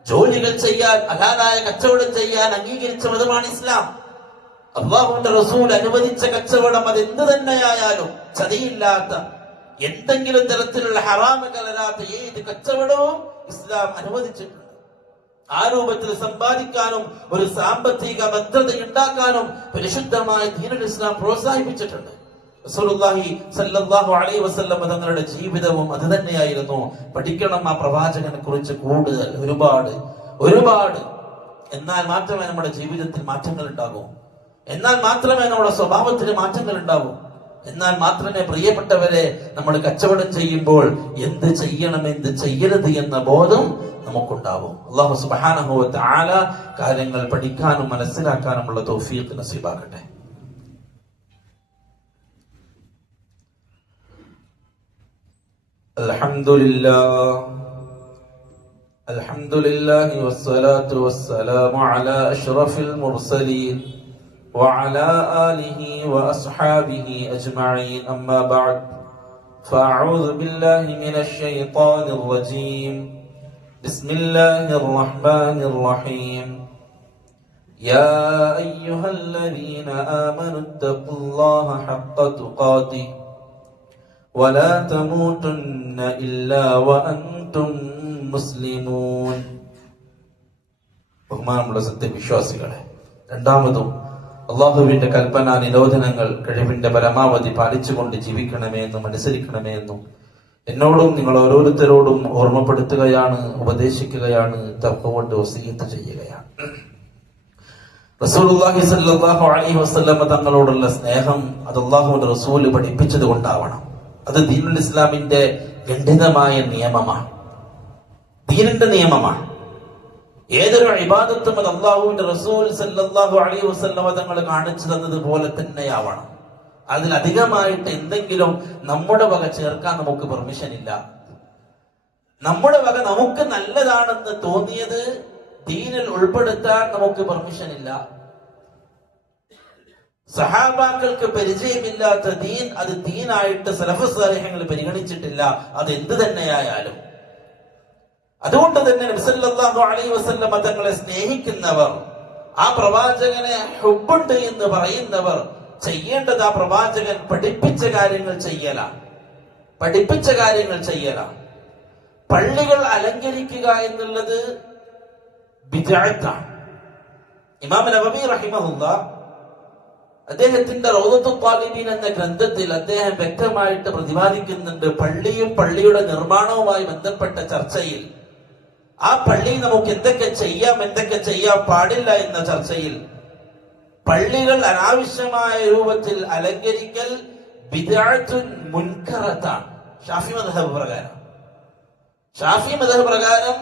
ജോലികൾ ചെയ്യാൻ, ഹലാലായ കച്ചവടം ചെയ്യാൻ അംഗീകരിച്ച മതമാണ് ഇസ്ലാം. അല്ലാഹുവിന്റെ റസൂൽ അനുവദിച്ച കച്ചവടം അത് എന്ത് തന്നെയായാലും ചതിയില്ലാത്ത, എന്തെങ്കിലും തരത്തിലുള്ള ഹറാമ് കലരാത്ത ഏത് കച്ചവടവും ഇസ്ലാം അനുവദിച്ചിട്ടുണ്ട്. ആ രൂപത്തിൽ സമ്പാദിക്കാനും ഒരു സാമ്പത്തിക ഭദ്രത ഉണ്ടാക്കാനും പരിശുദ്ധമായ ദീനുൽ ഇസ്ലാം പ്രോത്സാഹിപ്പിച്ചിട്ടുണ്ട്. റസൂലുള്ളാഹി സല്ലല്ലാഹു അലൈഹി വസല്ലം തങ്ങളുടെ ജീവിതവും അത് തന്നെയായിരുന്നു. പഠിക്കണം ആ പ്രവാചകനെ കുറിച്ച് കൂടുതൽ, ഒരുപാട്. എന്നാൽ മാത്രമേ നമ്മുടെ ജീവിതത്തിൽ മാറ്റങ്ങൾ ഉണ്ടാകൂ. എന്നാൽ മാത്രമേ നമ്മുടെ സ്വഭാവത്തിന് മാറ്റങ്ങൾ ഉണ്ടാകൂ. എന്നാൽ മാത്രമേ പ്രിയപ്പെട്ടവരെ നമ്മൾ കച്ചവടം ചെയ്യുമ്പോൾ എന്ത് ചെയ്യണം എന്ത് ചെയ്യരുത് എന്ന ബോധം നമുക്കുണ്ടാവും. അല്ലാഹു സുബ്ഹാനഹു വ തആല കാര്യങ്ങൾ പഠിക്കാനും മനസ്സിലാക്കാനുമുള്ള തൗഫീഖ് നസീബാക്കട്ടെ. അൽഹംദുലില്ലാഹി വസ്സലാത്തു വസ്സലാമു അലാ അഷ്റഫിൽ മുർസലീൻ وعلى آله وأصحابه أجمعين أما بعد فأعوذ بالله من الشيطان الرجيم بسم الله الرحمن الرحيم يا أيها الذين آمنوا اتقوا الله حق تقاته ولا تموتن إلا وأنتم مسلمون. ബഹുമാനമുള്ള സത്യവിശ്വാസികളെ, രണ്ടാമതും അള്ളാഹുവിന്റെ കൽപ്പന നിരോധനങ്ങൾ കഴിവിന്റെ പരമാവധി പാലിച്ചുകൊണ്ട് ജീവിക്കണമേ എന്നും അനുസരിക്കണമേ എന്നും എന്നോടും നിങ്ങൾ ഓരോരുത്തരോടും ഓർമ്മപ്പെടുത്തുകയാണ്, ഉപദേശിക്കുകയാണ്, തഖ്വ കൊണ്ട് വസിയത്ത് ചെയ്യുകയാണ്. റസൂലുള്ളാഹി സ്വല്ലല്ലാഹു അലൈഹി വസല്ലം തങ്ങളോടുള്ള സ്നേഹം അത് അള്ളാഹുവിന്റെ റസൂൽ പഠിപ്പിച്ചത് കൊണ്ടാവണം. അത് ദീനുൽ ഇസ്ലാമിന്റെ ഖണ്ഡിതമായ നിയമമാണ്, ദീനിന്റെ നിയമമാണ്. ഏതൊരു ഇബാദത്തും അത് അല്ലാഹുവിന്റെ റസൂൽ സല്ലല്ലാഹു അലൈഹി വസല്ലം തങ്ങൾ കാണിച്ചു തന്നതുപോലെ തന്നെയാവണം. അതിലധികമായിട്ട് എന്തെങ്കിലും നമ്മുടെ വക ചേർക്കാൻ നമുക്ക് പെർമിഷൻ ഇല്ല. നമ്മുടെ വക നമുക്ക് നല്ലതാണെന്ന് തോന്നിയത് ദീനിൽ ഉൾപ്പെടുത്താൻ നമുക്ക് പെർമിഷൻ ഇല്ല. സഹാബാക്കൾക്ക് പരിചയമില്ലാത്ത ദീൻ അത് ദീനായിട്ട് സലഫ് സാലിഹ്യങ്ങൾ പരിഗണിച്ചിട്ടില്ല, അത് എന്ത് തന്നെയായാലും. അതുകൊണ്ട് തന്നെ നബി സല്ലല്ലാഹു അലൈഹി വസല്ലം തങ്ങളെ സ്നേഹിക്കുന്നവർ, ആ പ്രവാചകനെ ഹുബ്ബുണ്ട് എന്ന് പറയുന്നവർ ചെയ്യേണ്ടത് ആ പ്രവാചകൻ പഠിപ്പിച്ച കാര്യങ്ങൾ ചെയ്യല. പള്ളികൾ അലങ്കരിക്കുക എന്നുള്ളത് ബിദ്അത്താണ്. ഇമാം നവവി റഹിമഹുല്ലാഹ് അദ്ദേഹത്തിന്റെ റൗദത്തുൽ ത്വാലിബീൻ എന്ന ഗ്രന്ഥത്തിൽ അദ്ദേഹം വ്യക്തമായിട്ട് പ്രതിപാദിക്കുന്നുണ്ട്. പള്ളിയും പള്ളിയുടെ നിർമ്മാണവുമായി ബന്ധപ്പെട്ട ചർച്ചയിൽ, ആ പള്ളി നമുക്ക് എന്തൊക്കെ ചെയ്യാൻ പാടില്ല എന്ന ചർച്ചയിൽ, പള്ളികൾ അനാവശ്യമായ രൂപത്തിൽ അലങ്കരിക്കൽ ബിദ്അത്തുൻ മുൻകറത്താണ്. ഷാഫി മദ്ഹബ് പ്രകാരം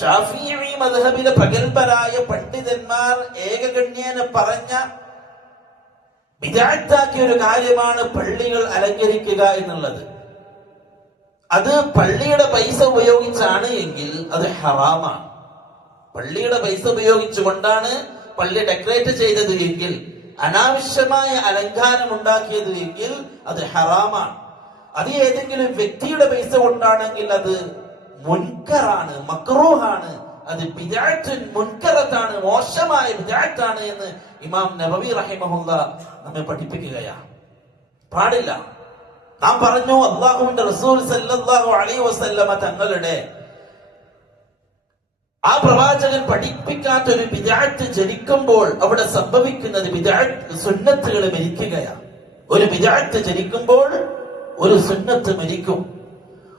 ഷാഫിഈ മദ്ഹബിലെ പ്രഗൽഭരായ പണ്ഡിതന്മാർ ഏകകണ്യേന പറഞ്ഞ ബിദ്അത്താക്കിയ ഒരു കാര്യമാണ് പള്ളികൾ അലങ്കരിക്കുക എന്നുള്ളത്. അത് പള്ളിയുടെ പൈസ ഉപയോഗിച്ചാണ് എങ്കിൽ അത് ഹറാമാണ്. പള്ളിയുടെ പൈസ ഉപയോഗിച്ചുകൊണ്ടാണ് പള്ളി ഡെക്കറേറ്റ് ചെയ്തത് എങ്കിൽ, അനാവശ്യമായ അലങ്കാരം ഉണ്ടാക്കിയത് എങ്കിൽ അത് ഹറാമാണ്. അത് ഏതെങ്കിലും വ്യക്തിയുടെ പൈസ കൊണ്ടാണെങ്കിൽ അത് മുൻകറാണ്, മക്റൂഹാണ്, അത് ബിദ്അത്തുൻ മുൻകറത്താണ്, മോശമായ ബിദ്അത്താണ് എന്ന് ഇമാം നവവി റഹിമഹുല്ലാഹ് നമ്മെ പഠിപ്പിക്കുകയാണ്. പാടില്ല. നാം പറഞ്ഞു അല്ലാഹുവിന്റെ റസൂൽ സല്ലല്ലാഹു അലൈഹി വസല്ലമ തങ്ങളുടെ ആ പ്രവാചകൻ പഠിപ്പിക്കാത്ത ഒരു ബിദ്അത്ത് ജനിക്കുമ്പോൾ അവിടെ സംഭവിക്കുന്നത് ബിദ്അത്ത് സുന്നത്തുകൾ മരിക്കുകയാണ്. ഒരു ബിദ്അത്ത് ജനിക്കുമ്പോൾ ഒരു സുന്നത്ത് മരിക്കും.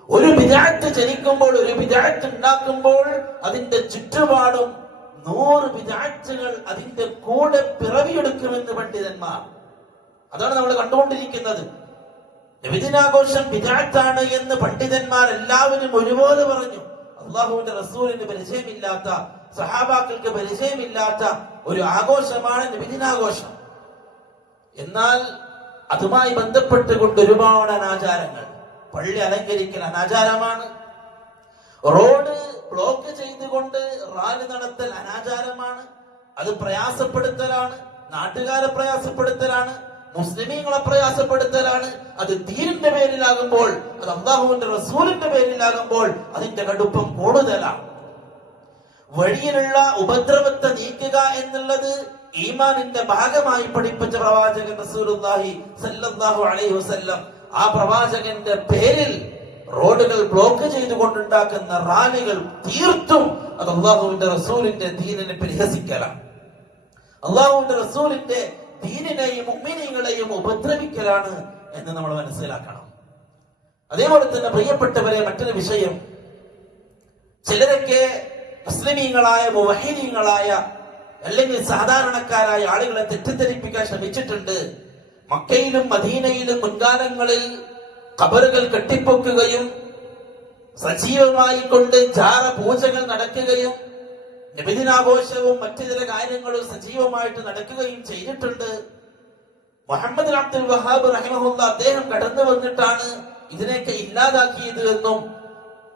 ഒരു ബിദ്അത്ത് ജനിക്കുമ്പോൾ, ഒരു ബിദ്അത്ത് ഉണ്ടാക്കുമ്പോൾ അതിന്റെ ചുറ്റുപാടും 100 ബിദ്അത്തുകൾ അതിന്റെ കൂടെ പിറവിയെടുക്കുമെന്ന് പണ്ഡിതന്മാർ. അതാണ് നമ്മൾ കണ്ടുകൊണ്ടിരിക്കുന്നത്. നബിദിനാഘോഷം ബിദ്അത്താണ് എന്ന് പണ്ഡിതന്മാർ എല്ലാവരും ഒരുപോലെ പറഞ്ഞു. അല്ലാഹുവിന്റെ റസൂലിന് പരിചയമില്ലാത്ത, സഹാബാക്കൾക്ക് പരിചയമില്ലാത്ത ഒരു ആഘോഷമാണ് നബിദിനാഘോഷം. എന്നാൽ അതുമായി ബന്ധപ്പെട്ടുകൊണ്ട് ഒരുപാട് അനാചാരങ്ങൾ. പള്ളി അലങ്കരിക്കൽ അനാചാരമാണ്. റോഡ് ബ്ലോക്ക് ചെയ്തുകൊണ്ട് റാലി നടത്തൽ അനാചാരമാണ്. അത് പ്രയാസപ്പെടുത്തലാണ്, നാട്ടുകാരെ പ്രയാസപ്പെടുത്തലാണ്, മുസ്ലിമീങ്ങളെ പ്രയാസപ്പെടുത്തലാണ്. അത് ദീനിന്റെ പേരിലാകുമ്പോൾ, അത് അല്ലാഹുവിന്റെ റസൂലിന്റെ പേരിലാകുമ്പോൾ അതിന്റെ കടുപ്പം കൂടുതലാണ്. വഴിയിലുള്ള ഉപദ്രവത്തെ നീക്കുക എന്നുള്ളത് ഈമാനിന്റെ ഭാഗമായി പഠിപ്പിച്ച പ്രവാചകൻ റസൂലുള്ളാഹി സല്ലല്ലാഹു അലൈഹി വസല്ലം, ആ പ്രവാചകന്റെ പേരിൽ റോഡുകൾ ബ്ലോക്ക് ചെയ്തുകൊണ്ടുണ്ടാക്കുന്ന റാലികൾ തീർത്തും അത് അല്ലാഹുവിന്റെ റസൂലിന്റെ ദീനിനെ പരിഹസിക്കലാണ്. അല്ലാഹുവിന്റെ റസൂലിന്റെ ദീനിനെയും മുഅ്മിനീങ്ങളെയും ഉപദ്രവിക്കലാണ് എന്ന് നമ്മൾ മനസ്സിലാക്കണം. അതേപോലെ തന്നെ പ്രിയപ്പെട്ടവരെ, മറ്റൊരു വിഷയം, ചിലരൊക്കെ മുസ്ലിമീങ്ങളായ മുവഹിദീങ്ങളായ അല്ലെങ്കിൽ സാധാരണക്കാരായ ആളുകളെ തെറ്റിദ്ധരിപ്പിക്കാൻ ശ്രമിച്ചിട്ടുണ്ട്. മക്കയിലും മദീനയിലും മുൻകാലങ്ങളിൽ ഖബറുകൾ കെട്ടിപ്പൊക്കുകയും സജീവമായി കൊണ്ട് ജാറ പൂജകൾ നടക്കുകയും നബിദിനാഘോഷവും മറ്റു ചില കാര്യങ്ങളും സജീവമായിട്ട് നടക്കുകയും ചെയ്തിട്ടുണ്ട്. മുഹമ്മദ് അബ്ദുൽ വഹാബ് റഹിമഹുല്ലാഹ് അദ്ദേഹം കടന്നു വന്നിട്ടാണ് ഇതിനെയൊക്കെ ഇല്ലാതാക്കിയത് എന്നും,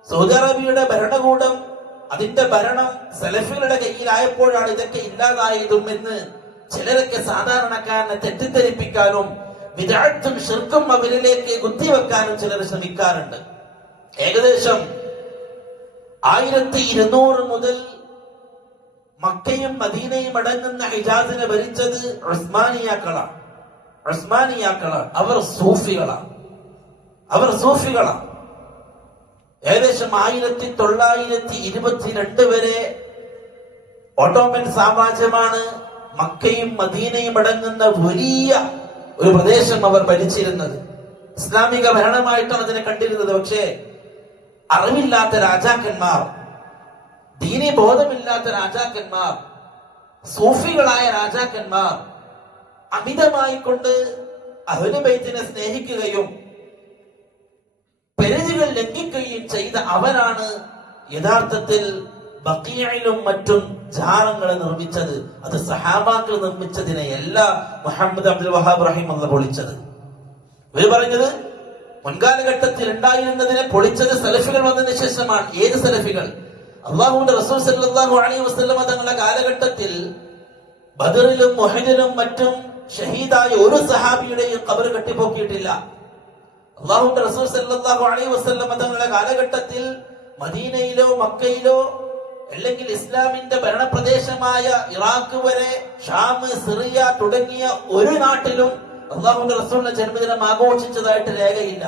സൗദി അറേബ്യയുടെ ഭരണകൂടം, അതിന്റെ ഭരണം സലഫികളുടെ കയ്യിലായപ്പോഴാണ് ഇതൊക്കെ ഇല്ലാതായതും എന്ന് ചിലരൊക്കെ സാധാരണക്കാരനെ തെറ്റിദ്ധരിപ്പിക്കാനും ബിദ്അത്തും ശിർക്കും അവരിലേക്ക് കുത്തിവെക്കാനും ചിലർ ശ്രമിക്കാറുണ്ട്. ഏകദേശം 1200 മുതൽ മക്കയും മദീനയും അടങ്ങുന്ന ഹിജാസിനെ ഭരിച്ചത് ഉസ്മാനിയാക്കളാണ്. അവർ സൂഫികളാണ്. ഏകദേശം 1922 വരെ ഓട്ടോമൻ സാമ്രാജ്യമാണ് മക്കയും മദീനയും അടങ്ങുന്ന വലിയ ഒരു പ്രദേശം അവർ ഭരിച്ചിരുന്നത്. ഇസ്ലാമിക ഭരണമായിട്ടാണ് അതിനെ കണ്ടിരുന്നത്. പക്ഷേ അറിവില്ലാത്ത രാജാക്കന്മാർ, ദീനി ബോധമില്ലാത്ത രാജാക്കന്മാർ, സൂഫികളായ രാജാക്കന്മാർ അമിതമായി കൊണ്ട് അഹ്ലു ബൈത്തിനെ സ്നേഹിക്കുകയും പരിധികൾ ലംഘിക്കുകയും ചെയ്ത അവരാണ് യഥാർത്ഥത്തിൽ ബഖീഇലും മറ്റും ജാറങ്ങൾ നിർമ്മിച്ചത് അത് സഹാബാക്കൾ നിർമ്മിച്ചതിനെയല്ല മുഹമ്മദ് അബ്ദുൽ വഹാബ് റഹിമഹുല്ലാഹ് പൊളിച്ചത്. ഇവര് പറഞ്ഞത് മുൻകാലഘട്ടത്തിൽ ഉണ്ടായിരുന്നതിനെ പൊളിച്ചത് സലഫികൾ വന്നതിന് ശേഷമാണ്. ഏത് സലഫികൾ? അല്ലാഹുവിന്റെ റസൂൽ സല്ലല്ലാഹു അലൈഹി വസല്ലം തങ്ങളുടെ കാലഘട്ടത്തിൽ ബദറിലും ഉഹദിലും മറ്റും ഷഹീദായ ഒരു സഹാബിയുടെയും ഖബർ കെട്ടിപ്പൊക്കിയിട്ടില്ല. അല്ലാഹുവിന്റെ റസൂൽ സല്ലല്ലാഹു അലൈഹി വസല്ലം തങ്ങളുടെ കാലഘട്ടത്തിൽ മദീനയിലോ മക്കയിലോ അല്ലെങ്കിൽ ഇസ്ലാമിന്റെ ഭരണപ്രദേശമായ ഇറാഖ് വരെ ഷാം, സിറിയ തുടങ്ങിയ ഒരു നാട്ടിലും അല്ലാഹുവിന്റെ റസൂലിന്റെ ജന്മദിനം ആഘോഷിച്ചതായിട്ട് രേഖയില്ല.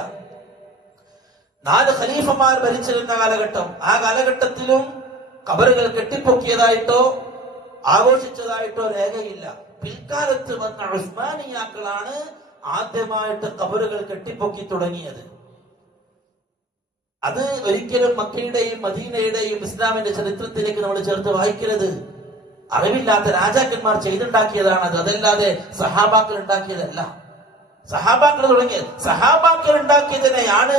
4 ഖലീഫമാർ ഭരിച്ചിരുന്ന കാലഘട്ടം, ആ കാലഘട്ടത്തിലും ഖബറുകൾ കെട്ടിപ്പൊക്കിയതായിട്ടോ ആഘോഷിച്ചതായിട്ടോ രേഖയില്ല. പിൽക്കാലത്ത് വന്ന ഉസ്മാനിയാക്കളാണ് ആദ്യമായിട്ട് ഖബറുകൾ കെട്ടിപ്പൊക്കി തുടങ്ങിയത്. അത് ഒരിക്കലും മക്കയുടെയും മദീനയുടെയും ഇസ്ലാമിന്റെ ചരിത്രത്തിലേക്ക് നമ്മൾ ചേർത്ത് വായിക്കരുത്. അറിവില്ലാത്ത രാജാക്കന്മാർ ചെയ്തുണ്ടാക്കിയതാണ് അത്, അതല്ലാതെ സഹാബാക്കൾ ഉണ്ടാക്കിയതല്ല. സഹാബാക്കൾ തുടങ്ങിയത്, സഹാബാക്കൾ ഉണ്ടാക്കിയതിനെയാണ്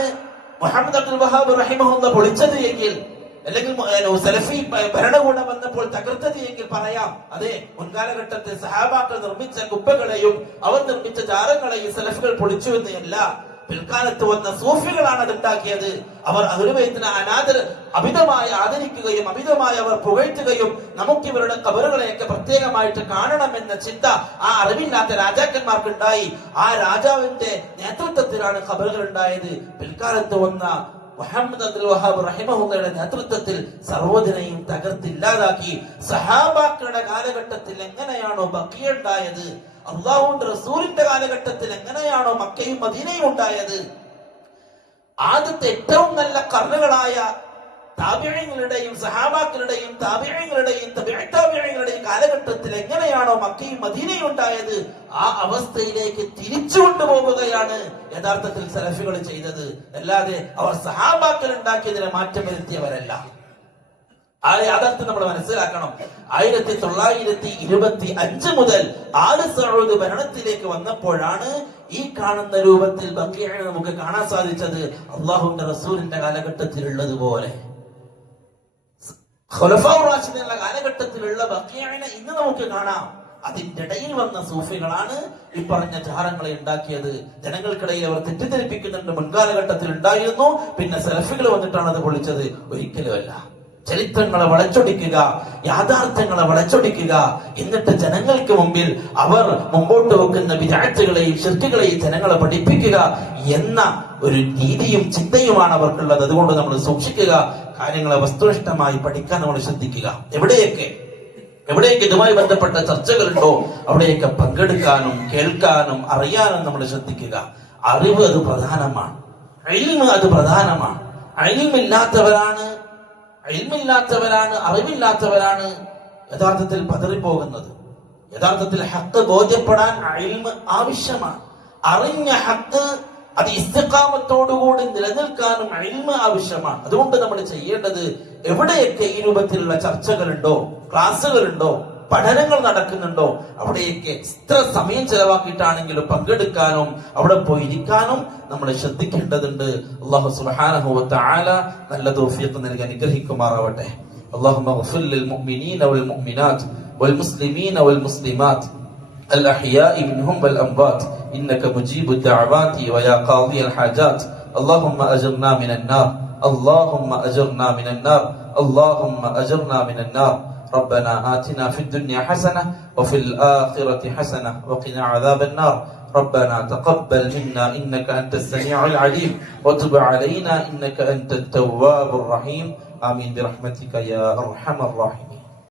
മുഹമ്മദ് അബ്ദുൽ വഹാബ് റഹിമഹുല്ലാഹ് പൊളിച്ചത് എങ്കിൽ, അല്ലെങ്കിൽ സലഫി ഭരണകൂടം വന്നപ്പോൾ തകർത്തത് എങ്കിൽ പറയാം, അതെ മുൻകാലഘട്ടത്തിൽ സഹാബാക്കൾ നിർമ്മിച്ച കുപ്പകളെയും അവർ നിർമ്മിച്ച ജാറങ്ങളെയും സലഫികൾ പൊളിച്ചു എന്നല്ല. പിൽക്കാലത്ത് വന്ന സൂഫികളാണ് അത് ഉണ്ടാക്കിയത്. അവർ അഹ്ലുൽ ബൈത്തിനെ അമിതമായി ആദരിക്കുകയും അമിതമായി അവർ പുകഴ്ത്തുകയും നമുക്ക് ഇവരുടെ ഖബറുകളെയൊക്കെ പ്രത്യേകമായിട്ട് കാണണമെന്ന ചിന്ത ആ അറിവില്ലാത്ത രാജാക്കന്മാർക്ക് ഉണ്ടായി. ആ രാജാവിന്റെ നേതൃത്വത്തിലാണ് ഖബറുകൾ ഉണ്ടായത്. പിൽക്കാലത്ത് വന്ന മുഹമ്മദ് അബ്ദുൽ വഹാബ് റഹിമഹുള്ളയുടെ നേതൃത്വത്തിൽ സർവ്വതിനെയും തകർത്തില്ലാതാക്കി. സഹാബാക്കളുടെ കാലഘട്ടത്തിൽ എങ്ങനെയാണോ ബഖീ ഉണ്ടായത്, അല്ലാഹുവിന്റെ റസൂലിന്റെ കാലഘട്ടത്തിൽ എങ്ങനെയാണോ മക്കയും മദീനയും ഉണ്ടായത്, ആദ്യത്തെ ഏറ്റവും നല്ല കർണുകളായ താബിഈങ്ങളുടെയും സഹാബാക്കളുടെയും താബിഈങ്ങളുടെയും താബിഈങ്ങളുടെയും കാലഘട്ടത്തിൽ എങ്ങനെയാണോ മക്കയും മദീനയും ഉണ്ടായത്, ആ അവസ്ഥയിലേക്ക് തിരിച്ചു കൊണ്ടുപോവുകയാണ് യഥാർത്ഥത്തിൽ സലഫികൾ ചെയ്തത്. അല്ലാതെ അവർ സഹാബാക്കൾ ഉണ്ടാക്കിയതിനെ മാറ്റം വരുത്തിയവരല്ല. ആ യാഥാർത്ഥ്യം നമ്മൾ മനസ്സിലാക്കണം. 1925 മുതൽ ആല് സഊദ് ഭരണത്തിലേക്ക് വന്നപ്പോഴാണ് ഈ കാണുന്ന രൂപത്തിൽ ബഖീഅ നമുക്ക് കാണാൻ സാധിച്ചത്. അല്ലാഹുവിന്റെ റസൂലിന്റെ കാലഘട്ടത്തിലുള്ളതുപോലെ ഖുലഫാഉർ റാഷിദീന്റെ കാലഘട്ടത്തിലുള്ള ബഖീഅനെ ഇന്ന് നമുക്ക് കാണാം. അതിന്റെ ഇടയിൽ വന്ന സൂഫികളാണ് ഈ പറഞ്ഞ ജാറങ്ങളെ ഉണ്ടാക്കിയത്. ജനങ്ങൾക്കിടയിൽ അവർ തെറ്റിദ്ധരിപ്പിക്കുന്നുണ്ട്, മുൻകാലഘട്ടത്തിൽ ഉണ്ടായിരുന്നു, പിന്നെ സലഫികൾ വന്നിട്ടാണ് അത് പൊളിച്ചത്. ഒരിക്കലുമല്ല. ചരിത്രങ്ങളെ വളച്ചൊടിക്കുക, യാഥാർത്ഥ്യങ്ങളെ വളച്ചൊടിക്കുക, എന്നിട്ട് ജനങ്ങൾക്ക് മുമ്പിൽ അവർ മുമ്പോട്ട് വെക്കുന്ന വിദഅത്തുകളെയും ശിർക്കുകളെയും ജനങ്ങളെ പഠിപ്പിക്കുക എന്ന ഒരു രീതിയും ചിന്തയുമാണ് അവർക്കുള്ളത്. അതുകൊണ്ട് നമ്മൾ സൂക്ഷിക്കുക, കാര്യങ്ങളെ വസ്തുനിഷ്ഠമായി പഠിക്കാൻ നമ്മൾ ശ്രദ്ധിക്കുക. എവിടെയൊക്കെ ഇതുമായി ബന്ധപ്പെട്ട ചർച്ചകളുണ്ടോ അവിടെയൊക്കെ പങ്കെടുക്കാനും കേൾക്കാനും അറിയാനും നമ്മൾ ശ്രദ്ധിക്കുക. അറിവ് അത് പ്രധാനമാണ്, ഇൽമ് അത് പ്രധാനമാണ്. ഇൽമില്ലാത്തവരാണ് അറിവില്ലാത്തവരാണ് യഥാർത്ഥത്തിൽ പതറിപ്പോകുന്നത്. യഥാർത്ഥത്തിൽ ഹഖ് ബോധ്യപ്പെടാൻ ഇൽമ് ആവശ്യമാണ്. അറിഞ്ഞ ഹഖ് അത് ഇസ്തിഖാമത്തോടുകൂടി നിലനിൽക്കാനും ഇൽമ് ആവശ്യമാണ്. അതുകൊണ്ട് നമ്മൾ ചെയ്യേണ്ടത്, എവിടെയൊക്കെ ഈ രൂപത്തിലുള്ള ചർച്ചകളുണ്ടോ, ക്ലാസ്സുകളുണ്ടോ, പഠനങ്ങൾ നടക്കുന്നുണ്ടോ അവിടെയൊക്കെ എത്ര സമയം ചെലവാക്കിയിട്ടാണെങ്കിലും പങ്കെടുക്കാനും അവിടെ പോയി ഇരിക്കാനും നമ്മൾ ശ്രദ്ധിക്കേണ്ടതുണ്ട്. അല്ലാഹു സുബ്ഹാനഹു വ തആല നല്ല തൗഫീഖ് നൽകി അനുഗ്രഹിക്കുമാറാവട്ടെ. اللهم اغفر للمؤمنين والمؤمنات والمسلمين والمسلمات الأحياء منهم والأموات إنك مجيب الدعوات ويا قاضي الحاجات. اللهم أجرنا من النار، اللهم أجرنا من النار، اللهم أجرنا من النار. ربنا آتنا في الدنيا حسنة وفي الآخرة حسنة وقنا عذاب النار. ربنا تقبل منا إنك أنت السميع العليم وتب علينا إنك أنت التواب الرحيم. آمين برحمتك يا أرحم الراحمين.